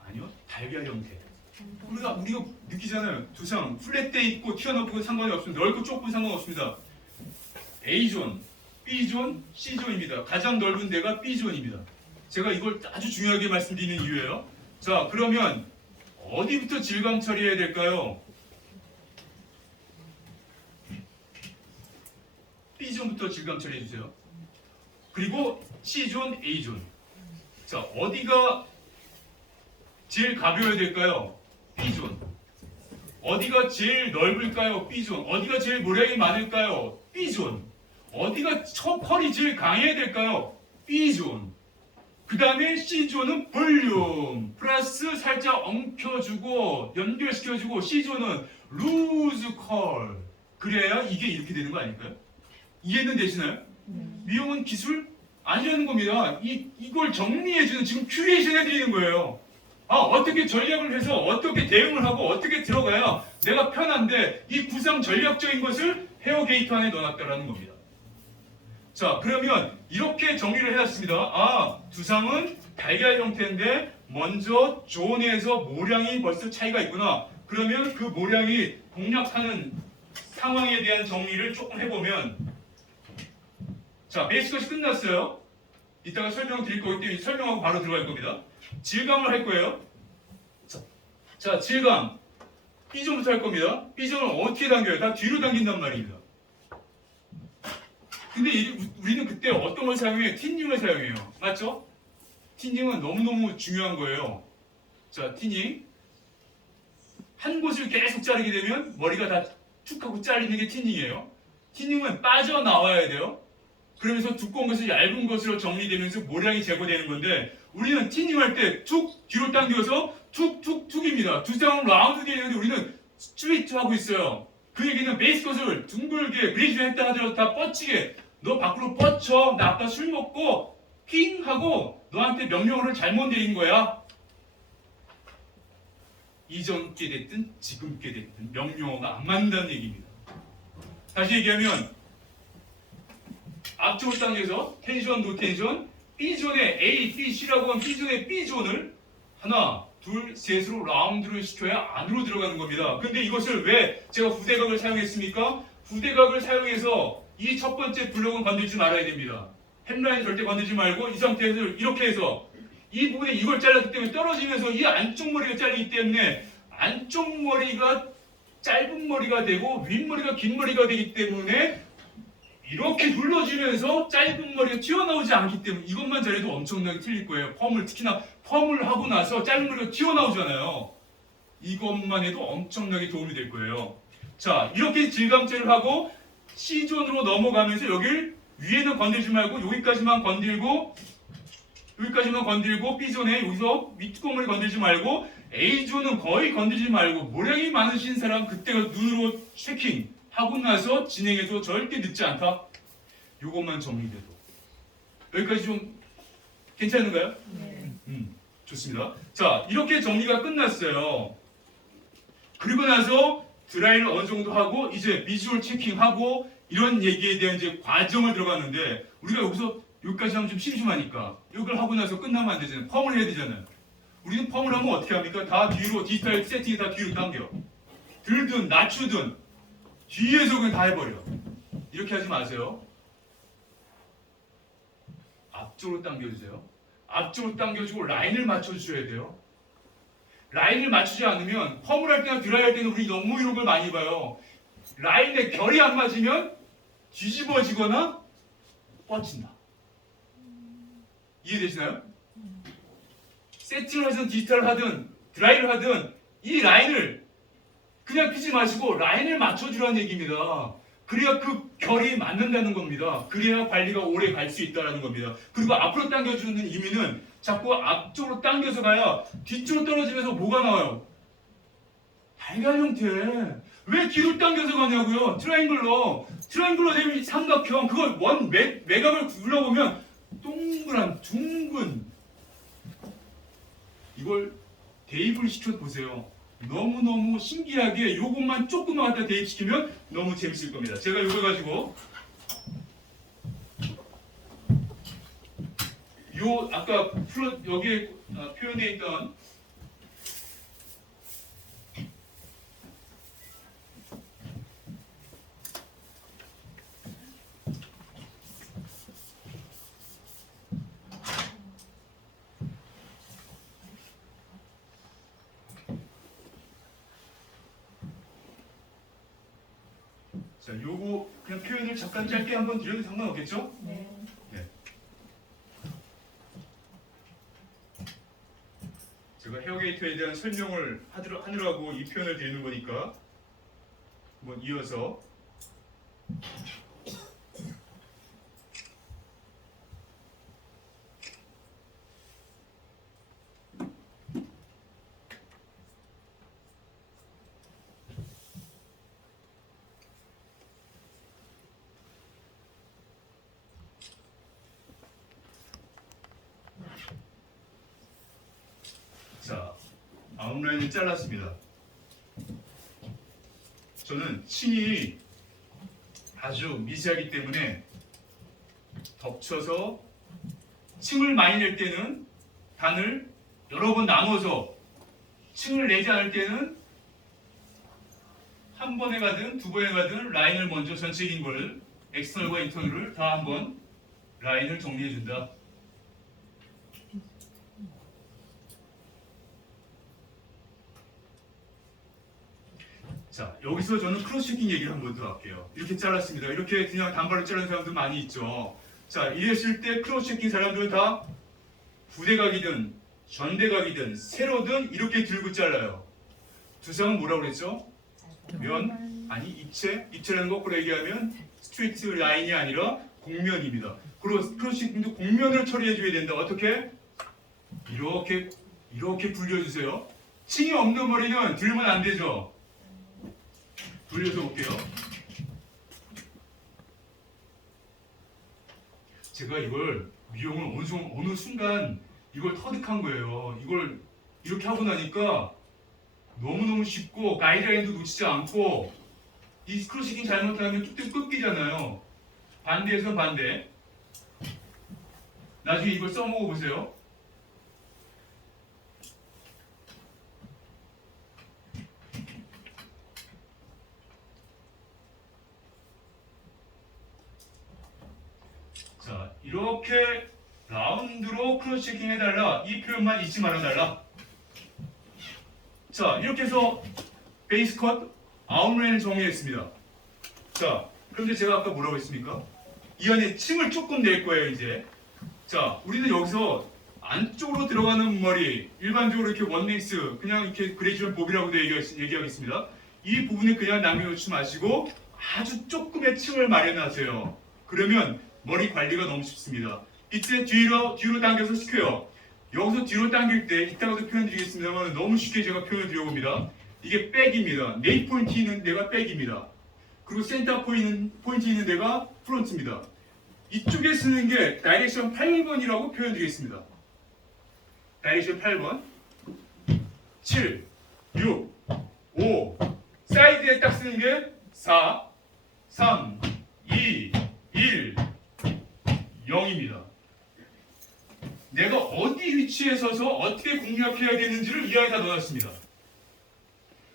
아니요, 달걀 형태. 우리가 느끼잖아요. 두상 플랫돼 있고 튀어나오고 상관이 없습니다. 넓고 좁고 상관없습니다. A존, B존, C존입니다. 가장 넓은 데가 B존입니다. 제가 이걸 아주 중요하게 말씀드리는 이유예요. 자, 그러면 어디부터 질감 처리해야 될까요? B존부터 질감 처리해 주세요. 그리고 C존, A존. 자, 어디가 제일 가벼워야 될까요? B존. 어디가 제일 넓을까요? B존. 어디가 제일 모량이 많을까요? B존. 어디가 컬이 제일 강해야 될까요? B존. 그 다음에 C존은 볼륨 플러스 살짝 엉켜주고 연결시켜주고 C존은 루즈 컬. 그래야 이게 이렇게 되는 거 아닐까요? 이해는 되시나요? 미용은 기술 아니라는 겁니다. 이걸 정리해주는 지금 큐레이션 해드리는 거예요. 어떻게 전략을 해서 어떻게 대응을 하고 어떻게 들어가야 내가 편한데 이 구상 전략적인 것을 헤어 게이트 안에 넣어놨다라는 겁니다. 자, 그러면 이렇게 정리를 해놨습니다. 두상은 달걀 형태인데 먼저 존에서 모량이 벌써 차이가 있구나. 그러면 그 모량이 공략하는 상황에 대한 정리를 조금 해보면 자, 베이스 컷이 끝났어요. 이따가 설명 드릴 거기 때문에 설명하고 바로 들어갈 겁니다. 질감을 할 거예요. 자, 질감. B존부터 할 겁니다. B존을 어떻게 당겨요? 다 뒤로 당긴단 말입니다. 근데 우리는 그때 어떤 걸 사용해요? 틴닝을 사용해요. 맞죠? 틴닝은 너무너무 중요한 거예요. 자, 틴닝. 한 곳을 계속 자르게 되면 머리가 다 툭 하고 잘리는 게 틴닝이에요. 틴닝은 빠져나와야 돼요. 그러면서 두꺼운 것을 얇은 것으로 정리되면서 모량이 제거되는 건데 우리는 틴닝할 때 툭 뒤로 당겨서 툭툭툭입니다. 두 사람은 라운드 되는데 우리는 스트레이트 하고 있어요. 그 얘기는 베이스 컷을 둥글게 그레이션 했다 하더라도 다 뻗치게 너 밖으로 뻗쳐. 나 아까 술 먹고 핑 하고 너한테 명령어를 잘못 내린 거야. 이전 게 됐든 지금 게 됐든 명령어가 안 맞는다는 얘기입니다. 다시 얘기하면 앞쪽을 당겨서 텐션, 노텐션, B존의 A, B, C라고 하면 B존의 B존을 하나, 둘, 셋으로 라운드를 시켜야 안으로 들어가는 겁니다. 근데 이것을 왜 제가 후대각을 사용했습니까? 후대각을 사용해서 이 첫 번째 블록은 건들지 말아야 됩니다. 햄라인 절대 건들지 말고 이 상태에서 이렇게 해서 이 부분에 이걸 잘랐기 때문에 떨어지면서 이 안쪽 머리가 잘리기 때문에 안쪽 머리가 짧은 머리가 되고 윗머리가 긴 머리가 되기 때문에 이렇게 눌러주면서 짧은 머리가 튀어나오지 않기 때문에 이것만 잘해도 엄청나게 틀릴 거예요. 펌을 특히나 펌을 하고 나서 짧은 머리가 튀어나오잖아요. 이것만 해도 엄청나게 도움이 될 거예요. 자, 이렇게 질감체를 하고 C존으로 넘어가면서 여길 위에는 건들지 말고 여기까지만 건들고 B존에 여기서 윗구멍을 건들지 말고 A존은 거의 건들지 말고 모량이 많으신 사람 그때가 눈으로 체킹 하고 나서 진행해도 절대 늦지 않다. 요것만 정리돼도 여기까지 좀 괜찮은가요? 네. 좋습니다. 자, 이렇게 정리가 끝났어요. 그리고 나서 드라이를 어느 정도 하고 이제 비주얼 체킹하고 이런 얘기에 대한 이제 과정을 들어갔는데 우리가 여기까지 하면 좀 심심하니까 이걸 하고 나서 끝나면 안 되잖아요. 펌을 해야 되잖아요. 우리는 펌을 하면 어떻게 합니까? 다 뒤로 디지털 세팅이 다 뒤로 당겨. 들든 낮추든 뒤에서 그냥 다 해버려. 이렇게 하지 마세요. 앞쪽으로 당겨주세요. 앞쪽으로 당겨주고 라인을 맞춰주셔야 돼요. 라인을 맞추지 않으면 펌을 할 때나 드라이 할 때는 우리 너무 이런 걸 많이 봐요. 라인에 결이 안 맞으면 뒤집어지거나 뻗친다. 이해되시나요? 세팅을 하든 디지털을 하든 드라이를 하든 이 라인을 그냥 피지 마시고 라인을 맞춰주라는 얘기입니다. 그래야 그 결이 맞는다는 겁니다. 그래야 관리가 오래 갈 수 있다는 겁니다. 그리고 앞으로 당겨주는 의미는 자꾸 앞쪽으로 당겨서 가야 뒤쪽으로 떨어지면서 뭐가 나와요? 달걀 형태. 왜 뒤로 당겨서 가냐고요? 트라이앵글러 되면 삼각형 그걸 외곽을 굴러보면 동그란 둥근 이걸 대입을 시켜보세요. 너무너무 신기하게 요것만 조금만 갖다 대입시키면 너무 재밌을 겁니다. 제가 요거 가지고 요 아까 여기에 표현되어 있던 자, 요거 그냥 표현을 잠깐 짧게 한번 드려도 상관없겠죠? 네. 네. 제가 헤어게이트에 대한 설명을 하느라고 이 표현을 드리는 거니까 한번 이어서 자, 아웃라인을 잘랐습니다. 저는 층이 아주 미세하기 때문에 덮쳐서 층을 많이 낼 때는 단을 여러 번 나눠서 층을 내지 않을 때는 한 번에 가든 두 번에 가든 라인을 먼저 전체적인 걸 엑스터널과 인터널을 다 한번 라인을 정리해 준다. 자, 여기서 저는 크로스 체킹 얘기를 한 번 더 할게요. 이렇게 잘랐습니다. 이렇게 그냥 단발로 자르는 사람들 많이 있죠. 자, 이랬을 때 크로스 체킹 사람들은 다 부대각이든 전대각이든 세로든 이렇게 들고 잘라요. 두상은 뭐라고 그랬죠? 면, 아니 입체라는 거 거꾸로 얘기하면 스트레이트 라인이 아니라 곡면입니다. 그리고 크로스 체킹도 곡면을 처리해 줘야 된다. 어떻게? 이렇게 불려주세요. 층이 없는 머리는 들면 안 되죠. 돌려서 볼게요. 제가 이걸 미용을 어느 순간 이걸 터득한 거예요. 이걸 이렇게 하고 나니까 너무너무 쉽고 가이드라인도 놓치지 않고 이 크로스팅 잘못하면 뚝뚝 끊기잖아요. 반대에서 반대. 나중에 이걸 써먹어 보세요. 자, 이렇게 라운드로 크로스 체킹 해달라. 이 표현만 잊지 말아달라. 자, 이렇게 해서 베이스 컷 아웃라인을 정리했습니다. 자, 그런데 제가 아까 뭐라고 했습니까? 이 안에 층을 조금 낼 거예요, 이제. 자, 우리는 여기서 안쪽으로 들어가는 머리, 일반적으로 이렇게 원랭스, 그냥 이렇게 그레이션 봅이라고도 얘기하겠습니다. 이 부분을 그냥 남겨놓지 마시고 아주 조금의 층을 마련하세요. 그러면 머리 관리가 너무 쉽습니다. 이때 뒤로 당겨서 스퀘어. 여기서 뒤로 당길 때 이따가도 표현 드리겠습니다만 너무 쉽게 제가 표현을 드려봅니다. 이게 백입니다. 네이 포인트 있는 데가 백입니다. 그리고 센터 포인트 있는 데가 프론트입니다. 이쪽에 쓰는 게 다이렉션 8번이라고 표현 드리겠습니다. 다이렉션 8번 7, 6, 5 사이드에 딱 쓰는 게 4, 3, 2, 1 0입니다. 내가 어디 위치에 서서 어떻게 공략해야 되는지를 이 안에 다 넣어놨습니다.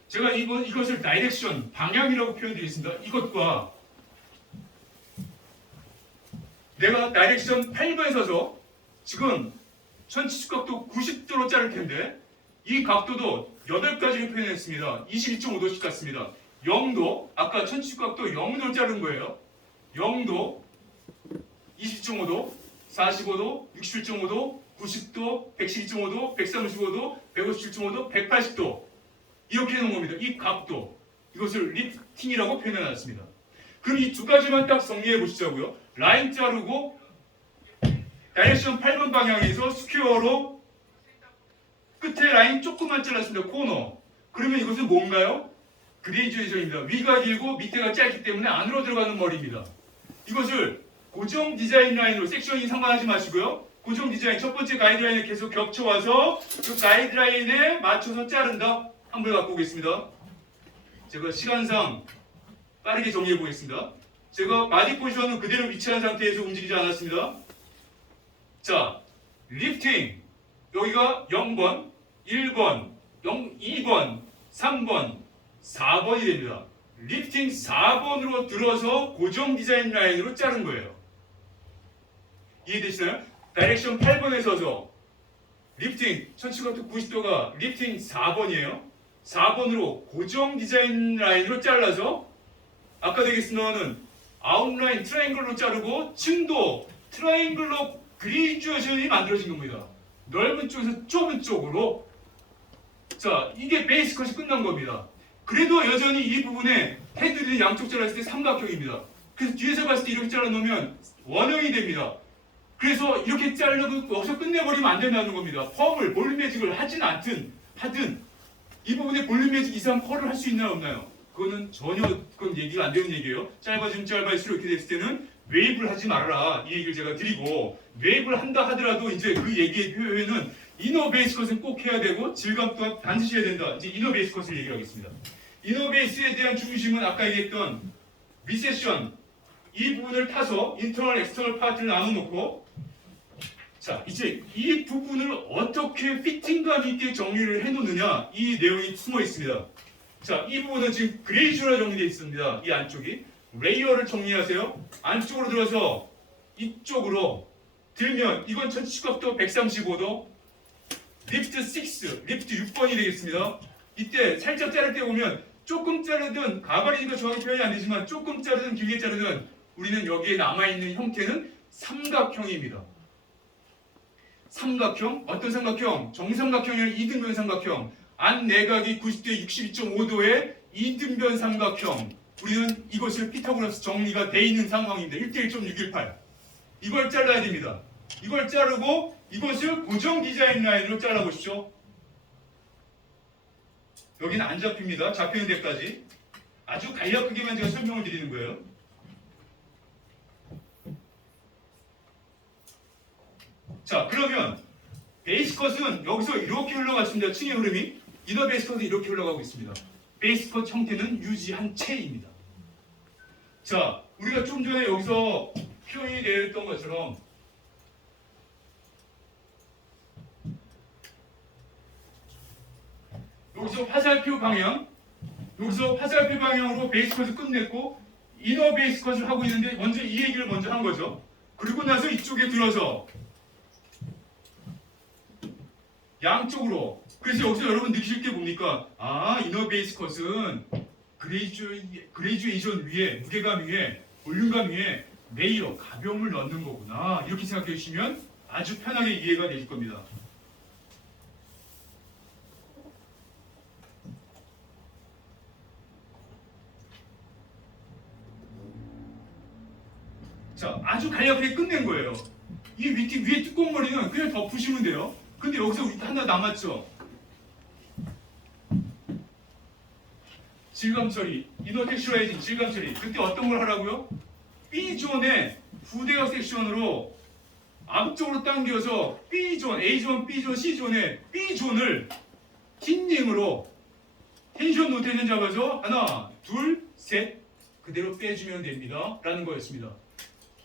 제가 이것을 다이렉션, 방향이라고 표현드리겠습니다. 이것과 내가 다이렉션 8번에 서서 지금 천치수 각도 90도로 자를 텐데 이 각도도 8가지로 표현했습니다. 21.5도씩 같습니다. 0도, 아까 천치수 각도 0도로 자른 거예요. 0도, 20.5도, 45도, 61.5도, 90도, 112.5도, 135도, 157.5도, 180도 이렇게 해놓은 겁니다. 이 각도, 이것을 리프팅이라고 표현해놨습니다. 그럼 이 두 가지만 딱 정리해 보시자고요. 라인 자르고 다이렉션 8번 방향에서 스퀘어로 끝에 라인 조금만 잘랐습니다. 코너. 그러면 이것은 뭔가요? 그레이주에이션입니다. 위가 길고 밑에가 짧기 때문에 안으로 들어가는 머리입니다. 이것을 고정 디자인 라인으로 섹션이 상관하지 마시고요. 고정 디자인 첫 번째 가이드라인을 계속 겹쳐와서 그 가이드라인에 맞춰서 자른다. 한번 갖고 오겠습니다. 제가 시간상 빠르게 정리해 보겠습니다. 제가 바디 포지션은 그대로 위치한 상태에서 움직이지 않았습니다. 자, 리프팅 여기가 0번, 1번, 2번, 3번, 4번이 됩니다. 리프팅 4번으로 들어서 고정 디자인 라인으로 자른 거예요. 이해되시나요? 다이렉션 8번에 서서 리프팅 천치각도 90도가 리프팅 4번이에요. 4번으로 고정 디자인 라인으로 잘라서 아까 되겠으면은 아웃라인 트라이앵글로 자르고 층도 트라이앵글로 그레이주에이션이 만들어진 겁니다. 넓은 쪽에서 좁은 쪽으로. 자, 이게 베이스 컷이 끝난 겁니다. 그래도 여전히 이 부분에 헤드를 양쪽 잘랐을 때 삼각형입니다. 그래서 뒤에서 봤을 때 이렇게 잘라놓으면 원형이 됩니다. 그래서 이렇게 자르고 여기서 끝내버리면 안 된다는 겁니다. 펌을 볼륨 매직을 하든 이 부분에 볼륨 매직 이상 컬을 할 수 있나요 없나요? 그거는 전혀 그건 얘기가 안 되는 얘기예요. 짧아지면 짧아질수록 이렇게 됐을 때는 웨이브를 하지 말아라 이 얘기를 제가 드리고 웨이브를 한다 하더라도 이제 그 얘기의 표현은 이너 베이스 컷은 꼭 해야 되고 질감 또한 반드시 해야 된다. 이제 이너 베이스 컷을 얘기하겠습니다. 이너 베이스에 대한 중심은 아까 얘기했던 리세션 이 부분을 타서 인터널 엑스터널 파트를 나눠놓고 자 이제 이 부분을 어떻게 피팅감 있게 정리를 해놓느냐 이 내용이 숨어 있습니다. 자 이 부분은 지금 그레이주로 정리되어 있습니다. 이 안쪽이 레이어를 정리하세요. 안쪽으로 들어서 이쪽으로 들면 이건 천치각도 135도 리프트 6, 리프트 6번이 되겠습니다. 이때 살짝 자를 때 보면 조금 자르든 가발이니까 정확히 표현이 안 되지만 조금 자르든 길게 자르든 우리는 여기에 남아있는 형태는 삼각형입니다. 삼각형? 어떤 삼각형? 정삼각형이 아니라 이등변 삼각형. 안 내각이 90대 62.5도의 이등변 삼각형. 우리는 이것을 피타고라스 정리가 돼 있는 상황입니다. 1대1.618. 이걸 잘라야 됩니다. 이걸 자르고 이것을 고정 디자인 라인으로 잘라보십시오. 여기는 안 잡힙니다. 잡히는 데까지. 아주 간략하게만 제가 설명을 드리는 거예요. 자, 그러면 베이스 컷은 여기서 이렇게 흘러갔습니다. 층의 흐름이. 이너 베이스 컷은 이렇게 흘러가고 있습니다. 베이스 컷 형태는 유지한 채입니다. 자, 우리가 좀 전에 여기서 표현이 되어 있던 것처럼 여기서 화살표 방향, 여기서 화살표 방향으로 베이스 컷을 끝냈고 이너 베이스 컷을 하고 있는데 먼저 이 얘기를 먼저 한 거죠. 그리고 나서 이쪽에 들어서 양쪽으로. 그래서 여기서 여러분 느끼실 게 뭡니까? 아, 이너 베이스 컷은 그레이주에이션 위에, 무게감 위에, 볼륨감 위에 레이어, 가벼움을 넣는 거구나. 이렇게 생각해 주시면 아주 편하게 이해가 되실 겁니다. 자, 아주 간략하게 끝낸 거예요. 이 위에 뚜껑머리는 그냥 덮으시면 돼요. 근데 여기서 우리 하나 남았죠? 질감 처리, 이너 텍스처라이징, 질감 처리. 그때 어떤 걸 하라고요? B존의 부대각 섹션으로 앞쪽으로 당겨서 B존, A존, B존, C존의 B존을 틴닝으로 텐션 노테이션 잡아서 하나, 둘, 셋 그대로 빼주면 됩니다. 라는 거였습니다.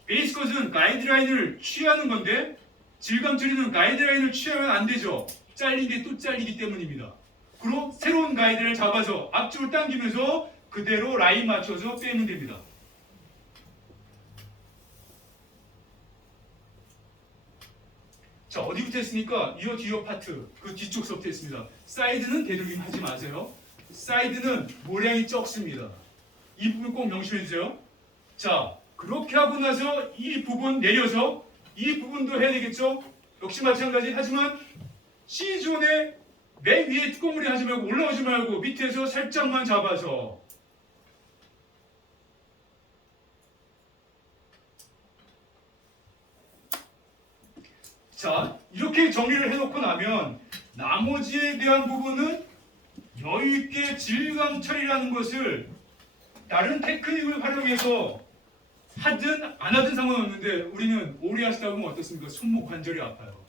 베이스 컷은 가이드라인을 취하는 건데 질감 처리는 가이드라인을 취하면 안 되죠. 잘리게 또 잘리기 때문입니다. 그럼 새로운 가이드를 잡아서 앞쪽을 당기면서 그대로 라인 맞춰서 빼면 됩니다. 자, 어디부터 했습니까? 이어 뒤어 파트, 그 뒤쪽 서부터 했습니다. 사이드는 되도록이면 하지 마세요. 사이드는 모량이 적습니다. 이 부분 꼭 명심해 주세요. 자, 그렇게 하고 나서 이 부분 내려서 이 부분도 해야 되겠죠? 역시 마찬가지. 하지만 C존의 맨 위에 뚜껑물이 하지 말고 올라오지 말고 밑에서 살짝만 잡아서 자, 이렇게 정리를 해놓고 나면 나머지에 대한 부분은 여유있게 질감 처리라는 것을 다른 테크닉을 활용해서 하든 안 하든 상관없는데 우리는 오래 하시다 보면 어떻습니까? 손목 관절이 아파요.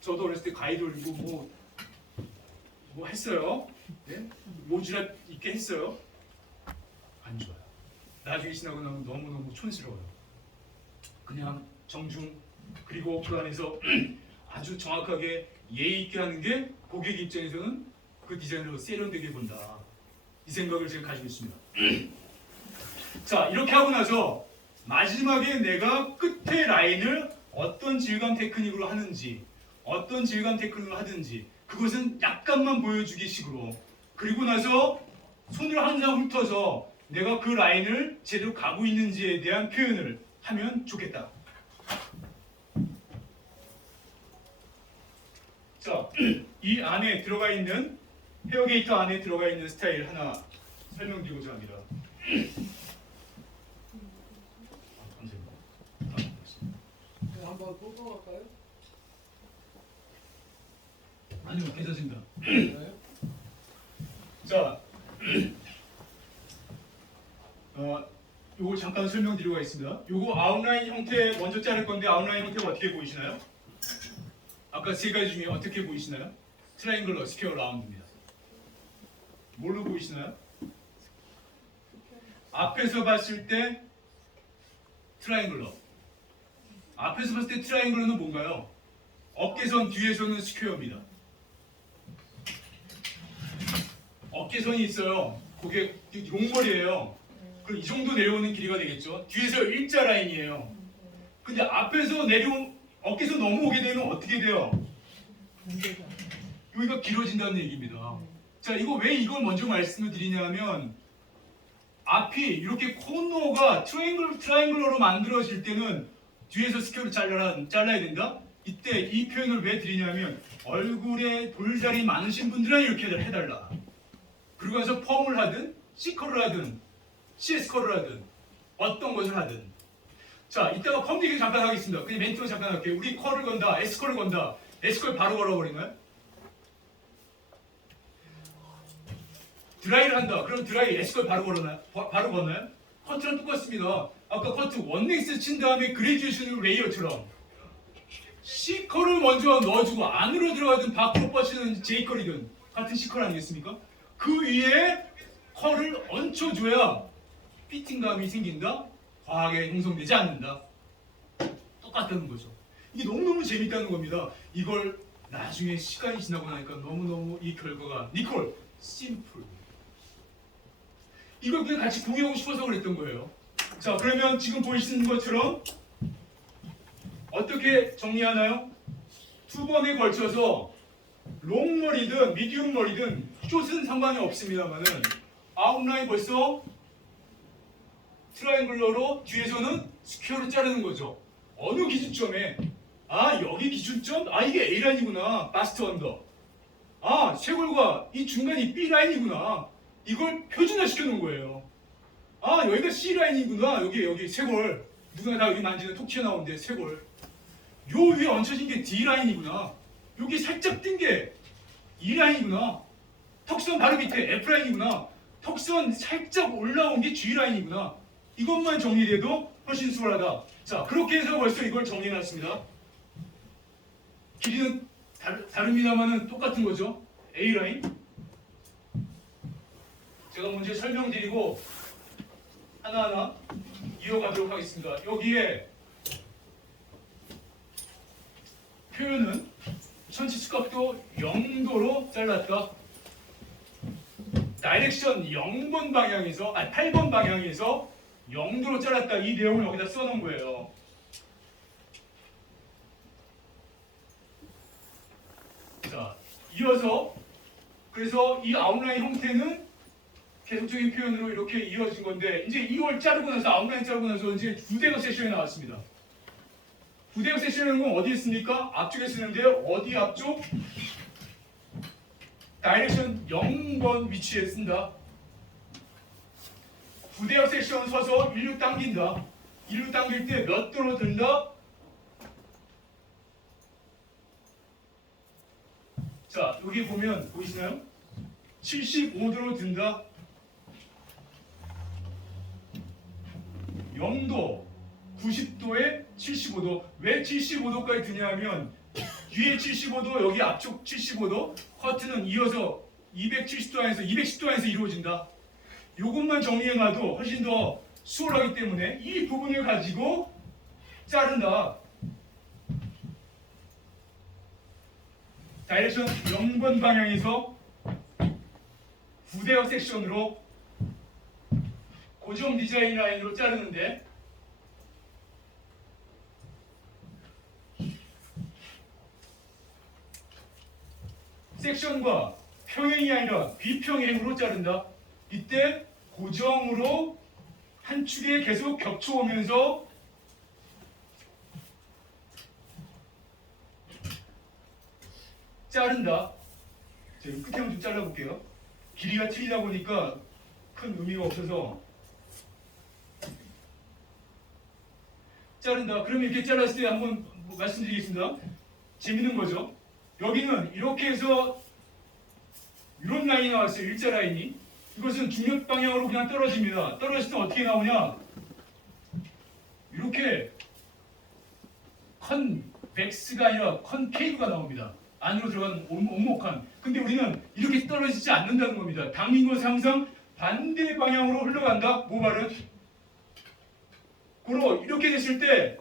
저도 어렸을 때 가이드 올리고 뭐 했어요. 네? 모지랖 있게 했어요. 안 좋아요. 나중에 지나고 나면 너무너무 촌스러워요. 그냥 정중 그리고 그 안에서 아주 정확하게 예의 있게 하는 게 고객 입장에서는 그 디자인으로 세련되게 본다. 이 생각을 제가 가지고 있습니다. 자, 이렇게 하고 나서 마지막에 내가 끝에 라인을 어떤 질감 테크닉으로 하는지 어떤 질감 테크닉으로 하든지 그것은 약간만 보여주기 식으로 그리고 나서 손을 항상 훑어서 내가 그 라인을 제대로 가고 있는지에 대한 표현을 하면 좋겠다. 자, 이 안에 들어가 있는 헤어게이터 안에 들어가 있는 스타일 하나 설명드리고자 합니다. 한번 뽑아볼까요? 아니요, 괜찮습니다. 네. 자, 요거 잠깐 설명드리고 있습니다. 요거 아웃라인 형태 먼저 자를 건데 아웃라인 형태가 어떻게 보이시나요? 아까 세 가지 중에 어떻게 보이시나요? 트라이앵글러, 스퀘어, 라운드입니다. 뭘로 보이시나요? 앞에서 봤을 때 트라이앵글러. 앞에서 봤을 때 트라이앵글러는 뭔가요? 어깨선 뒤에서는 스퀘어입니다. 어깨선이 있어요. 그게 용머리예요. 그럼 이 정도 내려오는 길이가 되겠죠. 뒤에서 일자 라인이에요. 근데 앞에서 어깨선 넘어오게 되면 어떻게 돼요? 여기가 길어진다는 얘기입니다. 자, 이거 왜 이걸 먼저 말씀을 드리냐면 앞이 이렇게 코너가 트라이앵글러로 만들어질 때는 뒤에서 스퀘어를 잘라야 된다. 이때 이 표현을 왜 드리냐면 얼굴에 볼살이 많으신 분들은 이렇게 해달라. 그러고 나서 펌을 하든 C컬을 하든 CS컬을 하든 어떤 것을 하든. 자, 이따가 펌 얘기 잠깐 하겠습니다. 그냥 멘트만 잠깐 할게요. 우리 컬을 건다, S컬을 건다. S컬 바로 걸어버리나요? 드라이를 한다. 그럼 드라이 S컬 바로 거나요? 커트랑 똑같습니다. 아까 커트 원넥스 친 다음에 그레듀에이션을 레이어처럼 C컬을 먼저 넣어주고 안으로 들어가든 밖으로 뻗치는 J컬이든 같은 C컬 아니겠습니까? 그 위에 컬을 얹혀줘야 피팅감이 생긴다. 과하게 형성되지 않는다. 똑같다는 거죠. 이게 너무너무 재밌다는 겁니다. 이걸 나중에 시간이 지나고 나니까 너무너무 이 결과가 니콜 심플. 이걸 그냥 같이 공유하고 싶어서 그랬던 거예요. 자, 그러면 지금 보이시는 것처럼 어떻게 정리하나요? 두 번에 걸쳐서 롱머리든 미디움 머리든 숏은 상관이 없습니다만은 아웃라인 벌써 트라이앵글러로 뒤에서는 스퀘어를 자르는 거죠. 어느 기준점에 여기 기준점? 이게 A라인이구나. 바스트 언더. 쇄골과 이 중간이 B라인이구나. 이걸 표준화 시켜놓은 거예요. 여기가 C라인이구나. 여기 쇄골. 누구나 다 여기 만지는 톡 튀어나오는데 쇄골. 요 위에 얹혀진 게 D라인이구나. 여기 살짝 뜬 게 E라인이구나. 턱선 바로 밑에 F라인이구나. 턱선 살짝 올라온 게 G라인이구나. 이것만 정리돼도 훨씬 수월하다. 자, 그렇게 해서 벌써 이걸 정리해놨습니다. 길이는 다릅니다만은 똑같은 거죠. A라인. 제가 먼저 설명드리고 하나하나 이어가도록 하겠습니다. 여기에 표현은 전체 수값도 0도로 잘랐다. 다이렉션 0번 방향에서 8번 방향에서 0도로 잘랐다. 이 내용을 여기다 써놓은 거예요. 자, 이어서 그래서 이 아웃라인 형태는 계속적인 표현으로 이렇게 이어진 건데 이제 이걸 자르고 나서 아웃라인 자르고 나서 이제 부대각 세션이 나왔습니다. 부대각 세션은 어디에 씁니까? 앞쪽에 쓰는데요. 어디 앞쪽? 다이렉션 0번 위치에 쓴다. 부대각 섹션 서서 일류 당긴다. 일류 당길 때 몇 도로 든다? 자, 여기 보면 보이시나요? 75도로 든다. 0도, 90도에 75도. 왜 75도까지 드냐면 뒤에 75도, 여기 앞쪽 75도. 커트는 이어서 270도 안에서 210도 안에서 이루어진다. 이것만 정리해놔도 훨씬 더 수월하기 때문에 이 부분을 가지고 자른다. 다이렉션 0번 방향에서 부대각 섹션으로 고정 디자인 라인으로 자르는데 섹션과 평행이 아니라 비평행으로 자른다. 이때 고정으로 한 축에 계속 겹쳐오면서 자른다. 자, 이 끝에 좀 잘라볼게요. 길이가 틀리다 보니까 큰 의미가 없어서 자른다. 그러면 이렇게 잘랐을 때 한번 말씀드리겠습니다. 재밌는 거죠. 여기는 이렇게 해서 이런 라인이 나왔어요. 일자 라인이. 이것은 중력 방향으로 그냥 떨어집니다. 떨어질 때 어떻게 나오냐? 이렇게 컨벡스가 아니라 컨케이브가 나옵니다. 안으로 들어간 오목한. 근데 우리는 이렇게 떨어지지 않는다는 겁니다. 당긴 것은 항상 반대 방향으로 흘러간다. 모발은. 고로 이렇게 됐을 때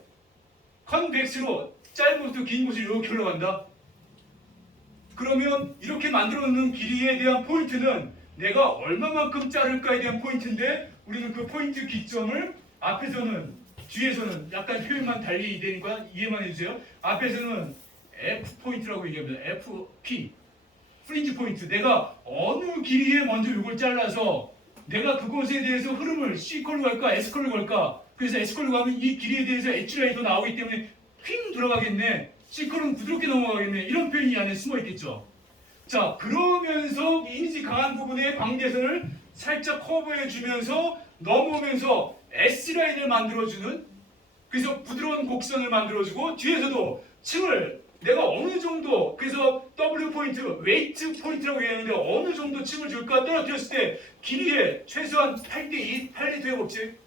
컨벡스로 짧은 곳부터 긴 곳을 이렇게 흘러간다. 그러면 이렇게 만들어 놓는 길이에 대한 포인트는 내가 얼마만큼 자를까에 대한 포인트인데 우리는 그 포인트 기점을 앞에서는 뒤에서는 약간 표현만 달리 되니까 이해만 해주세요. 앞에서는 F 포인트라고 얘기합니다. FP 프린지 포인트, 내가 어느 길이에 먼저 이걸 잘라서 내가 그것에 대해서 흐름을 C컬로 갈까 S컬로 갈까. 그래서 S컬로 가면 이 길이에 대해서 H라인이 더 나오기 때문에 휙 들어가겠네. C컬은 부드럽게 넘어가겠네. 이런 표현이 이 안에 숨어 있겠죠. 자, 그러면서 이미지 강한 부분의 광대선을 살짝 커버해 주면서 넘어오면서 S라인을 만들어주는, 그래서 부드러운 곡선을 만들어주고, 뒤에서도 층을 내가 어느 정도, 그래서 W 포인트, 웨이트 포인트라고 얘기하는데 어느 정도 층을 줄까 떨어뜨렸을 때 길이에 최소한 8대2, 8리터의 법칙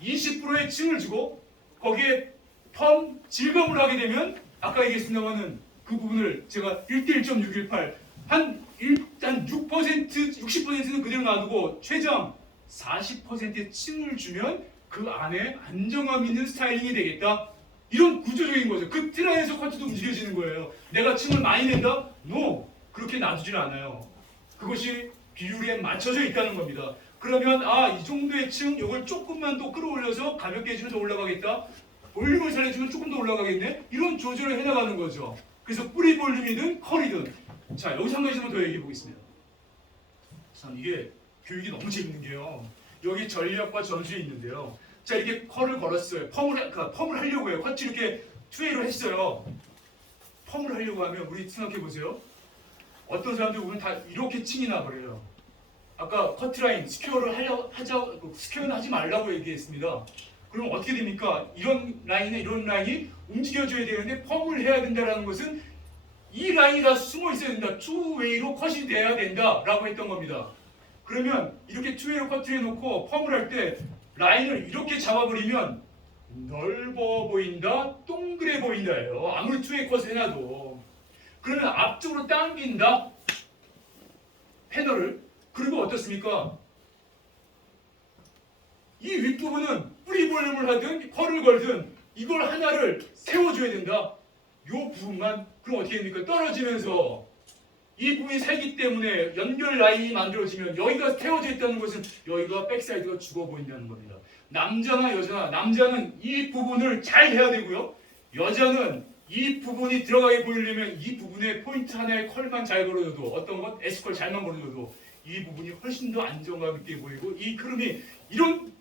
20%의 층을 주고 거기에 펌 질감을 하게 되면 아까 얘기했습니다만은 그 부분을 제가 1대 1.618 한 6%, 60%는 그대로 놔두고 최장 40%의 층을 주면 그 안에 안정감 있는 스타일링이 되겠다. 이런 구조적인 거죠. 그 틀 안에서 커트도 움직여지는 거예요. 내가 층을 많이 낸다? No! 그렇게 놔두지는 않아요. 그것이 비율에 맞춰져 있다는 겁니다. 그러면 이 정도의 층, 이걸 조금만 더 끌어올려서 가볍게 해주면 더 올라가겠다. 볼륨을 살려주면 조금 더 올라가겠네. 이런 조절을 해나가는 거죠. 그래서 뿌리 볼륨이든 컬이든. 자, 여기서 한 가지만 더 얘기해 보겠습니다. 참 이게 교육이 너무 재밌는 게요. 여기 전략과 전술이 있는데요. 자, 이렇게 컬을 걸었어요. 펌을 하려고 해요. 커트 이렇게 투웨이로 했어요. 펌을 하려고 하면 우리 생각해 보세요. 어떤 사람들 보면 다 이렇게 층이 나버려요. 아까 커트라인 스퀘어를 스퀘어는 하지 말라고 얘기했습니다. 그럼 어떻게 됩니까? 이런 라인이 움직여줘야 되는데 펌을 해야 된다는 것은 이 라인이 다 숨어 있어야 된다. 투웨이로 컷이 돼야 된다라고 했던 겁니다. 그러면 이렇게 투웨이로 커트해 놓고 펌을 할 때 라인을 이렇게 잡아버리면 넓어 보인다, 동그래 보인다예요. 아무리 투웨이 컷을 해놔도. 그러면 앞쪽으로 당긴다, 패널을. 그리고 어떻습니까? 이 윗부분은 뿌리 볼륨을 하든 컬을 걸든 이걸 하나를 세워줘야 된다. 이 부분만. 그럼 어떻게 됩니까? 떨어지면서 이 부분이 살기 때문에 연결 라인이 만들어지면 여기가 태워져 있다는 것은 여기가 백사이드가 죽어 보인다는 겁니다. 남자나 여자나, 남자는 이 부분을 잘 해야 되고요. 여자는 이 부분이 들어가게 보이려면 이 부분에 포인트 하나의 컬만 잘 걸어줘도, 어떤 것 S컬 잘만 걸어줘도 이 부분이 훨씬 더 안정감 있게 보이고, 이 흐름이 이런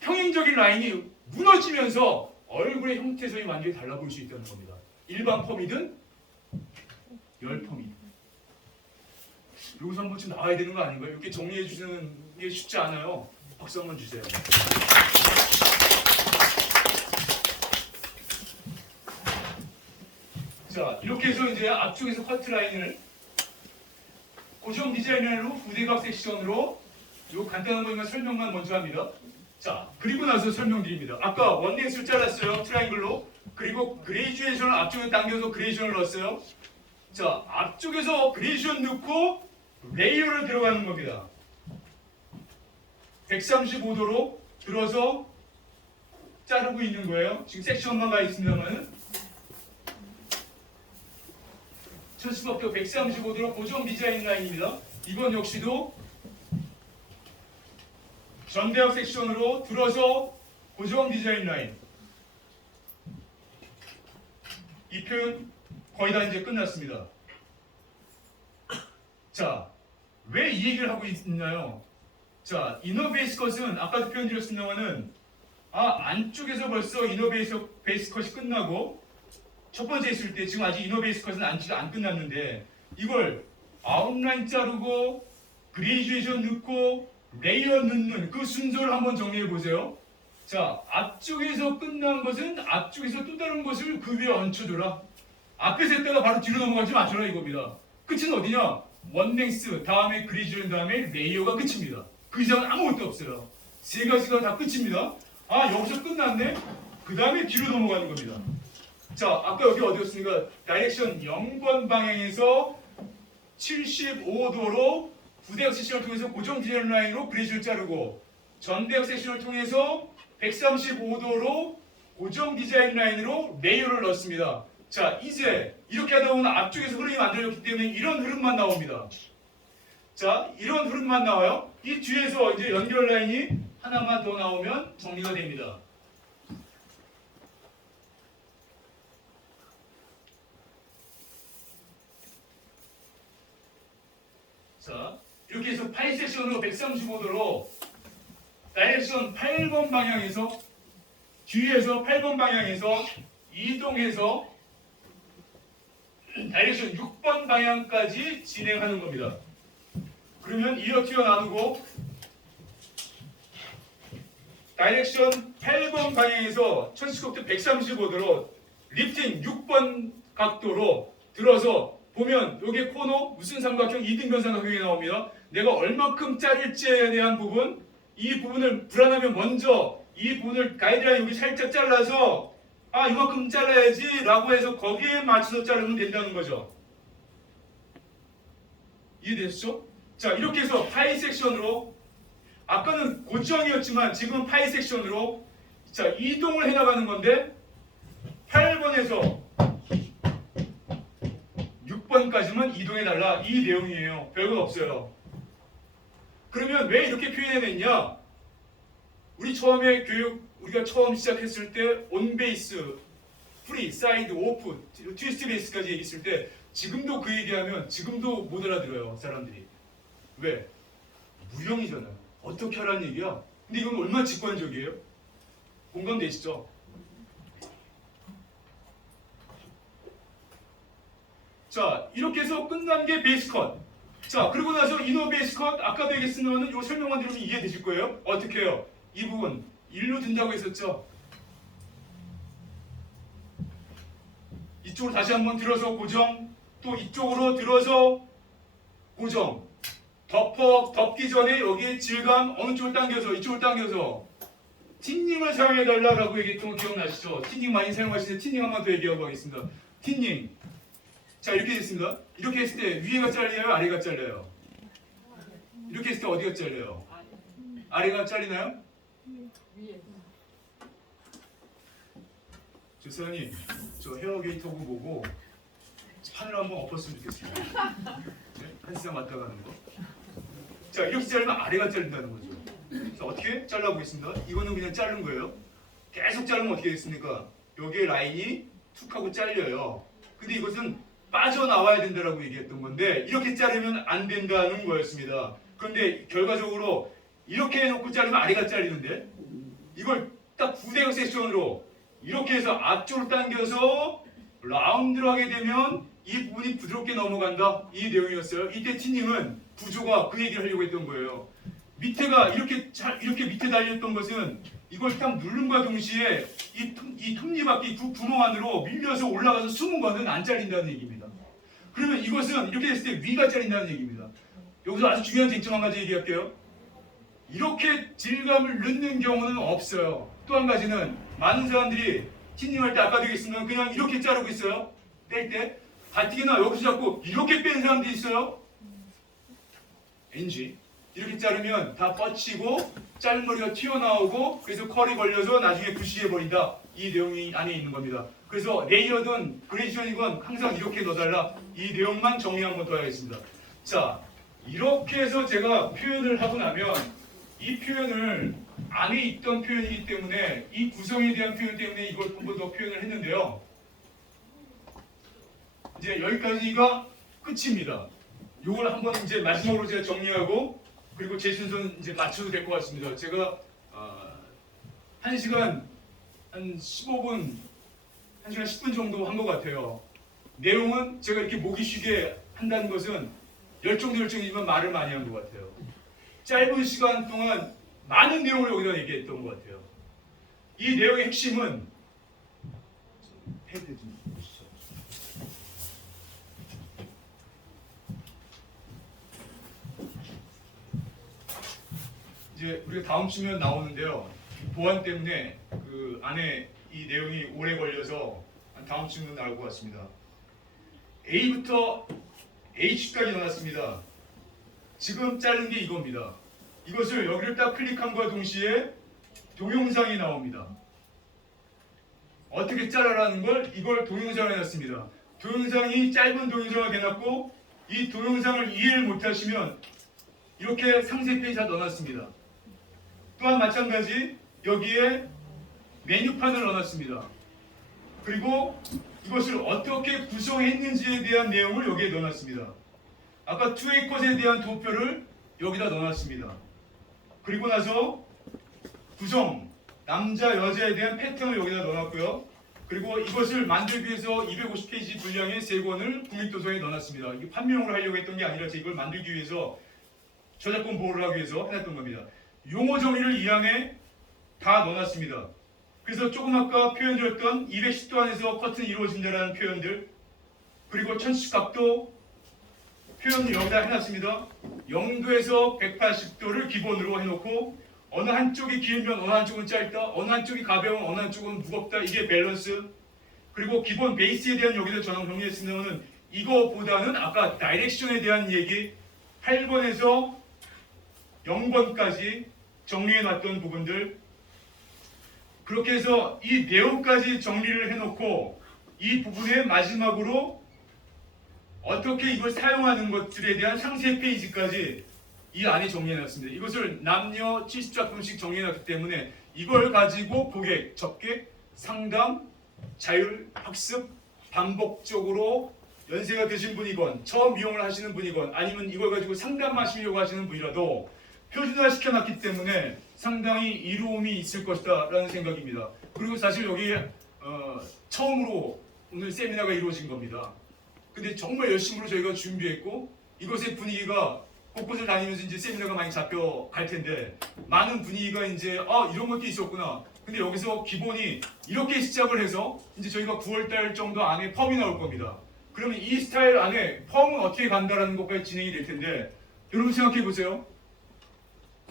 평행적인 라인이 무너지면서 얼굴의 형태성이 완전히 달라 보일 수 있다는 겁니다. 일반 펌이든 열 펌이든. 여기서 한번 좀 나와야 되는 거 아닌가요? 이렇게 정리해 주시는 게 쉽지 않아요. 박수 한번 주세요. 자, 이렇게 해서 이제 앞쪽에서 커트 라인을 고정 디자인으로 부대각 섹션으로 요 간단한 거만 설명만 먼저 합니다. 자, 그리고 나서 설명드립니다. 아까 원넥스를 잘랐어요. 트라이앵글로. 그리고 그레이주에이션을 앞쪽에 당겨서 그레이션을 넣었어요. 자, 앞쪽에서 그레이션 넣고 레이어를 들어가는 겁니다. 135도로 들어서 자르고 있는 거예요. 지금 섹션만 가 있습니다만은. 첫 수밖에 135도로 고정 디자인 라인입니다. 이번 역시도 전대역 섹션으로 들어서 고정 디자인 라인. 이 표현 거의 다 이제 끝났습니다. 자, 왜 이 얘기를 하고 있나요? 자, 이너 베이스 컷은 아까도 표현 드렸습니다만은 안쪽에서 벌써 이너 베이스 컷이 끝나고 첫 번째 있을 때 지금 아직 이너 베이스 컷은 안 끝났는데 이걸 아웃라인 자르고 그레이주에이션 넣고 레이어 넣는 그 순서를 한번 정리해 보세요. 자, 앞쪽에서 끝난 것은 앞쪽에서 또 다른 것을 그 위에 얹혀줘라. 앞에서 했다가 바로 뒤로 넘어가지 마셔라 이겁니다. 끝은 어디냐? 원랭스 다음에 그레이주에이션 다음에 레이어가 끝입니다. 그 이상은 아무것도 없어요. 세 가지가 다 끝입니다. 여기서 끝났네? 그 다음에 뒤로 넘어가는 겁니다. 자, 아까 여기 어디였습니까? 다이렉션 0번 방향에서 75도로 부대역 섹션을 통해서 고정 디자인 라인으로 그레이주를 자르고 전대역 섹션을 통해서 135도로 고정 디자인 라인으로 레이어를 넣습니다. 자, 이제 이렇게 하다 보면 앞쪽에서 흐름이 만들어졌기 때문에 이런 흐름만 나옵니다. 자, 이런 흐름만 나와요. 이 뒤에서 이제 연결 라인이 하나만 더 나오면 정리가 됩니다. 자, 이렇게 해서 파이 섹션으로 135도로 다이렉션 8번 방향에서 뒤에서 8번 방향에서 이동해서 다이렉션 6번 방향까지 진행하는 겁니다. 그러면 이어 튀어 나누고 다이렉션 8번 방향에서 천시곡도 135도로 리프팅 6번 각도로 들어서 보면 여기 코너 무슨 삼각형? 이등변 삼각형이 나옵니다. 내가 얼마큼 자를지에 대한 부분, 이 부분을 불안하면 먼저 이 부분을 가이드라인 여기 살짝 잘라서 아 이만큼 잘라야지 라고 해서 거기에 맞춰서 자르면 된다는 거죠. 이해되셨죠? 자, 이렇게 해서 파이 섹션으로 아까는 고정이었지만 지금은 파이 섹션으로 자 이동을 해나가는 건데 8번에서 6번까지만 이동해달라 이 내용이에요. 별거 없어요. 그러면 왜 이렇게 표현해냈냐? 우리 처음에 우리가 처음 시작했을 때 온베이스, 프리, 사이드, 오프, 트위스트 베이스까지 얘기했을 때 지금도 그 얘기하면 지금도 못 알아들어요 사람들이. 왜? 무형이잖아요. 어떻게 하라는 얘기야? 근데 이건 얼마나 직관적이에요? 공감되시죠? 자, 이렇게 해서 끝난 게 베이스 컷. 자, 그리고 나서 이너 베이스 컷 아까도 얘기했으면 이거 설명만 들으면 이해되실 거예요. 어떻게 해요? 이 부분 일로 든다고 했었죠. 이쪽으로 다시 한번 들어서 고정, 또 이쪽으로 들어서 고정. 덮기 전에 여기에 질감 어느 쪽을 당겨서 이쪽을 당겨서 틴닝을 사용해달라고 얘기했던 거 기억나시죠? 틴닝 많이 사용하시는데 틴닝 한 번 더 얘기하고 가겠습니다. 틴닝. 자, 이렇게 됐습니다. 이렇게 했을 때 위에가 잘려요? 아래가 잘려요? 이렇게 했을 때 어디가 잘려요? 아래가 잘리나요? 조사님, 저 헤어 게이터고 보고 판을 한번 엎었으면 좋겠습니다. 네? 한 시간 왔다 가는 거. 자, 이렇게 자르면 아래가 잘린다는 거죠. 자, 어떻게 잘라보겠습니다. 이거는 그냥 자른 거예요. 계속 자르면 어떻게 됐습니까? 여기에 라인이 툭 하고 잘려요. 근데 이것은 빠져나와야 된다라고 얘기했던 건데 이렇게 자르면 안 된다는 거였습니다. 그런데 결과적으로 이렇게 해놓고 자르면 아래가 잘리는데 이걸 딱 부대각 섹션으로 이렇게 해서 앞쪽으로 당겨서 라운드로 하게 되면 이 부분이 부드럽게 넘어간다 이 내용이었어요. 이때 티닝은 구조가 그 얘기를 하려고 했던 거예요. 밑에가 이렇게 밑에 달렸던 것은 이걸 딱 누른과 동시에 이 톱니바퀴 구멍 안으로 밀려서 올라가서 숨은 거는 안 잘린다는 얘기입니다. 그러면 이것은 이렇게 됐을 때 위가 잘린다는 얘기입니다. 여기서 아주 중요한 쟁점 한 가지 얘기할게요. 이렇게 질감을 넣는 경우는 없어요. 또 한 가지는 많은 사람들이 틴닝할 때 아까도 얘기했지만 그냥 이렇게 자르고 있어요. 뺄 때 가뜩이나 여기서 자꾸 이렇게 빼는 사람들이 있어요. NG. 이렇게 자르면 다 뻗치고 짤머리가 튀어나오고 그래서 컬이 걸려서 나중에 부시해버린다. 이 내용이 안에 있는 겁니다. 그래서 레이어든 그레이션이건 항상 이렇게 넣어달라. 이 내용만 정리 한번 더 하겠습니다. 자, 이렇게 해서 제가 표현을 하고 나면 이 표현을 안에 있던 표현이기 때문에 이 구성에 대한 표현 때문에 이걸 한 번 더 표현을 했는데요. 이제 여기까지가 끝입니다. 이걸 한번 이제 마지막으로 제가 정리하고 그리고 제 순서는 이제 맞춰도 될 것 같습니다. 제가 1시간 한 15분, 1시간 10분 정도 한 것 같아요. 내용은 제가 이렇게 목이 쉬게 한다는 것은 열정이지만 말을 많이 한 것 같아요. 짧은 시간 동안 많은 내용을 여기다 얘기했던 것 같아요. 이 내용의 핵심은 패드 좀 주시죠. 이제 우리가 다음 주면 나오는데요. 보안 때문에 그 안에 이 내용이 오래 걸려서 다음 주면 나올 것 같습니다. A부터 H까지 나왔습니다. 지금 자른 게 이겁니다. 이것을 여기를 딱 클릭함과 동시에 동영상이 나옵니다. 어떻게 자르라는 걸 이걸 동영상에 놨습니다. 동영상이 짧은 동영상을 해놨고 이 동영상을 이해를 못하시면 이렇게 상세 페이지 다 넣어놨습니다. 또한 마찬가지 여기에 메뉴판을 넣어놨습니다. 그리고 이것을 어떻게 구성했는지에 대한 내용을 여기에 넣어놨습니다. 아까 투웨이 컷에 대한 도표를 여기다 넣어놨습니다. 그리고 나서 구성 남자 여자에 대한 패턴을 여기다 넣어놨고요. 그리고 이것을 만들기 위해서 250페이지 분량의 3권을 국립도서관에 넣어놨습니다. 이게 판매용으로 하려고 했던 게 아니라 제가 이걸 만들기 위해서 저작권 보호를 하기 위해서 해놨던 겁니다. 용어 정리를 이 안에 다 넣어놨습니다. 그래서 조금 아까 표현드렸던 210도 안에서 커튼이 이루어진다라는 표현들, 그리고 1070각도 표현을 여기다 해놨습니다. 0도에서 180도를 기본으로 해놓고 어느 한쪽이 길면 어느 한쪽은 짧다, 어느 한쪽이 가벼운 어느 한쪽은 무겁다, 이게 밸런스. 그리고 기본 베이스에 대한 여기서 저는 정리했습니다는 이거보다는 아까 다이렉션에 대한 얘기 8번에서 0번까지 정리해놨던 부분들, 그렇게 해서 이 내용까지 정리를 해놓고 이 부분의 마지막으로 어떻게 이걸 사용하는 것들에 대한 상세 페이지까지 이 안에 정리해놨습니다. 이것을 남녀 70작품씩 정리해놨기 때문에 이걸 가지고 고객, 접객, 상담, 자율, 학습, 반복적으로 연세가 드신 분이건 처음 미용을 하시는 분이건 아니면 이걸 가지고 상담하시려고 하시는 분이라도 표준화 시켜놨기 때문에 상당히 이로움이 있을 것이다 라는 생각입니다. 그리고 사실 여기 처음으로 오늘 세미나가 이루어진 겁니다. 근데 정말 열심으로 저희가 준비했고 이것의 분위기가 곳곳을 다니면서 이제 세미나가 많이 잡혀갈 텐데 많은 분위기가 이제 이런 것도 있었구나. 근데 여기서 기본이 이렇게 시작을 해서 이제 저희가 9월달 정도 안에 펌이 나올 겁니다. 그러면 이 스타일 안에 펌은 어떻게 간다라는 것까지 진행이 될 텐데 여러분 생각해 보세요.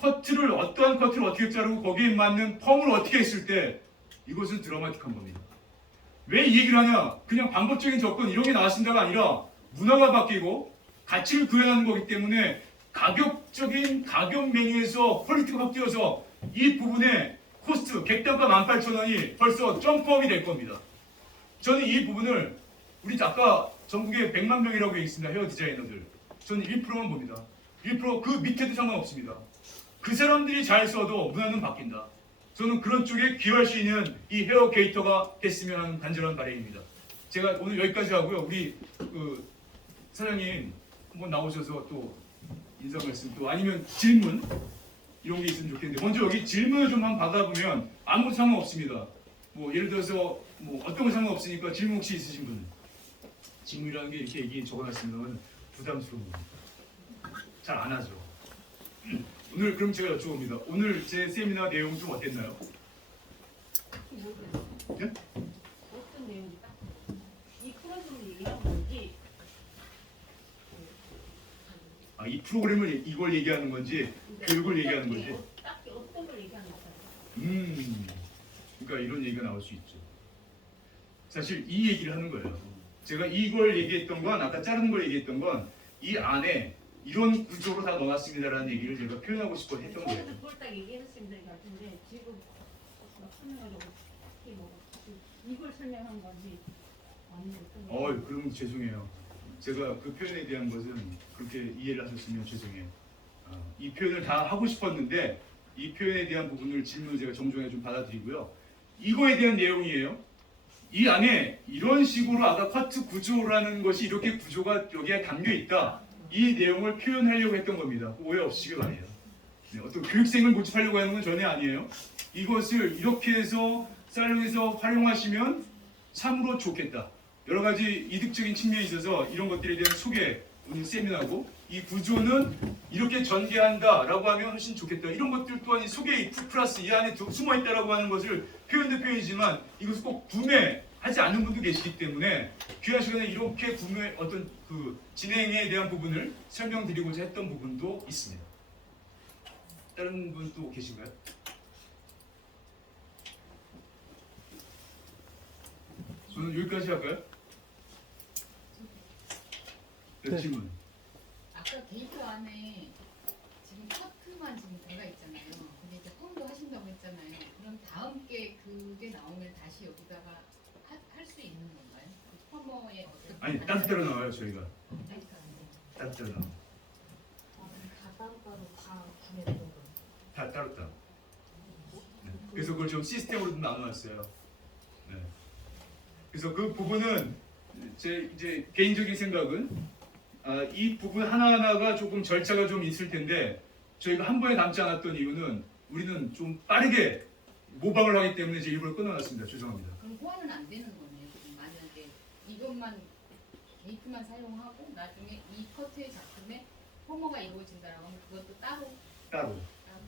커트를 어떠한 커트를 어떻게 자르고 거기에 맞는 펌을 어떻게 했을 때 이것은 드라마틱한 겁니다. 왜 이 얘기를 하냐? 그냥 방법적인 접근 이런 게 나왔습니다가 아니라 문화가 바뀌고 가치를 구현하는 거기 때문에 가격적인 가격 메뉴에서 퀄리티가 확 뛰어서 이 부분에 코스트 객단가 18,000원이 벌써 점프업이 될 겁니다. 저는 이 부분을 우리 아까 전국에 100만 명이라고 있습니다. 헤어 디자이너들. 저는 1%만 봅니다. 1% 그 밑에도 상관없습니다. 그 사람들이 잘 써도 문화는 바뀐다. 저는 그런 쪽에 기여할 수 있는 이 헤어 게이터가 됐으면 하는 간절한 바람입니다. 제가 오늘 여기까지 하고요. 우리 사장님 한번 나오셔서 또 인사 말씀 또 아니면 질문 이런 게 있으면 좋겠는데 먼저 여기 질문을 좀 한번 받아보면 아무 상관없습니다. 뭐 예를 들어서 뭐 어떤 거 상관없으니까 질문 혹시 있으신 분 질문이라는 게 이렇게 얘기 적어놨으면 부담스러운 겁니다. 잘 안 하죠. 오늘 그럼 제가 여쭤봅니다. 오늘 제 세미나 내용 좀 어땠나요? 모르겠어요. 네? 어떤 내용이 딱 이 프로그램을 얘기한 건지 이 프로그램을 이걸 얘기하는 건지 교육을 얘기하는 건지. 딱 어떤 걸 얘기하는 거예요? 그러니까 이런 얘기가 나올 수 있죠. 사실 이 얘기를 하는 거예요. 제가 이걸 얘기했던 건 아까 자르는 걸 얘기했던 건 이 안에 이런 구조로 다 넣어놨습니다라는 얘기를 제가 표현하고 싶어 했던 거예요. 처음부터 그걸 딱 얘기했습니다. 같은데 지금 막 설명하려고 특히 뭐 이걸 설명한 건지 아니면 어떤 거? 그럼 죄송해요. 제가 그 표현에 대한 것은 그렇게 이해를 하셨으면 죄송해요. 이 표현을 다 하고 싶었는데 이 표현에 대한 부분을 질문을 제가 정중하게 좀 받아들이고요. 이거에 대한 내용이에요. 이 안에 이런 식으로 아까 커트 구조라는 것이 이렇게 구조가 여기에 담겨 있다. 이 내용을 표현하려고 했던 겁니다. 오해 없으시길 바래요. 네, 어떤 교육생을 모집하려고 하는 건 전혀 아니에요. 이것을 이렇게 해서 살롱에서 활용하시면 참으로 좋겠다. 여러 가지 이득적인 측면이 있어서 이런 것들에 대한 소개 오늘 세미나고 이 구조는 이렇게 전개한다라고 하면 훨씬 좋겠다. 이런 것들 또한 이 소개 플러스 이 안에 숨어 있다라고 하는 것을 표현도 표현이지만 이것을 꼭 구매하지 않는 분도 계시기 때문에 귀한 시간에 이렇게 구매 어떤 그 진행에 대한 부분을 설명드리고자 했던 부분도 있습니다. 다른 분 또 계신가요? 저는 여기까지 할까요? 네. 질문. 아까 데이터 안에 지금 커트만 지금 들어가 있잖아요. 근데 이제 펌도 하신다고 했잖아요. 그럼 다음 게 그게 나오면 다시 여기다가 할 수 있는 건가요? 그 펌머의 어떤 아니 따로 나와요 저희가. 따로 나와. 다 따로따로 다 구매되는 거. 다 따로. 네. 그래서 그걸 좀 시스템으로 좀 나눠놨어요. 네. 그래서 그 부분은 제 이제 개인적인 생각은 이 부분 하나하나가 조금 절차가 좀 있을 텐데 저희가 한 번에 담지 않았던 이유는 우리는 좀 빠르게 모방을 하기 때문에 이제 일부러 끊어놨습니다. 죄송합니다. 그럼 호환은 안 되는 거네요. 그럼 만약에 이것만 게이트만 사용하고 나중에 이 커트의 작품에 펌머가 이루어진다라고 하면 그것도 따로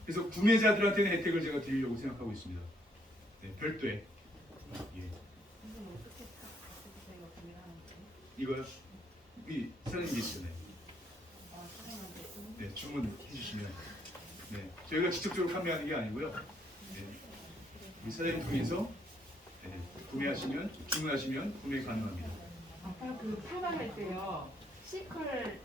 그래서 구매자들한테는 혜택을 제가 드리려고 생각하고 있습니다. 네, 별도의. 예. 이건 어떻게 저희가 구매하는 거예요? 이거요? 이 사장님 계시잖아요. 사장님한테 네, 주문해 주시면 네, 저희가 직접적으로 판매하는 게 아니고요. 네, 이 사장님 통해서 네, 구매하시면 주문하시면 구매 가능합니다. 아까 그 표방할 때요, C컬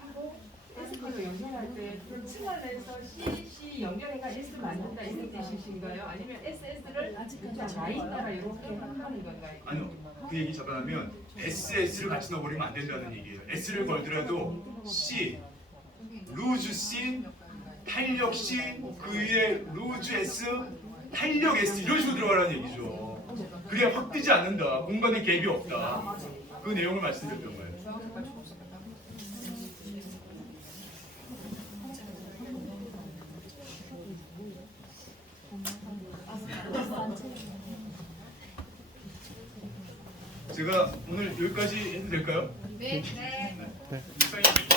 하고 S컬로 연결할 때그 층을 내서 CC 연결해가 S 만든다 이런 뜻이신가요? 아니면 SS를 라인 따라 이렇게 하는 건가요? 아니요, 그 얘기 잠깐 하면 SS를 같이 넣어버리면 안 된다는 얘기예요. S를 걸더라도 C, 루즈 C, 탄력 C, 그 위에 루즈 S, 탄력 S 이런 식으로 들어가라는 얘기죠. 그래야 확 뜨지 않는다. 공간에 갭이 없다. 그 내용을 말씀드렸던 거예요. 제가 오늘 여기까지 해도 될까요? 네. 이상입니다.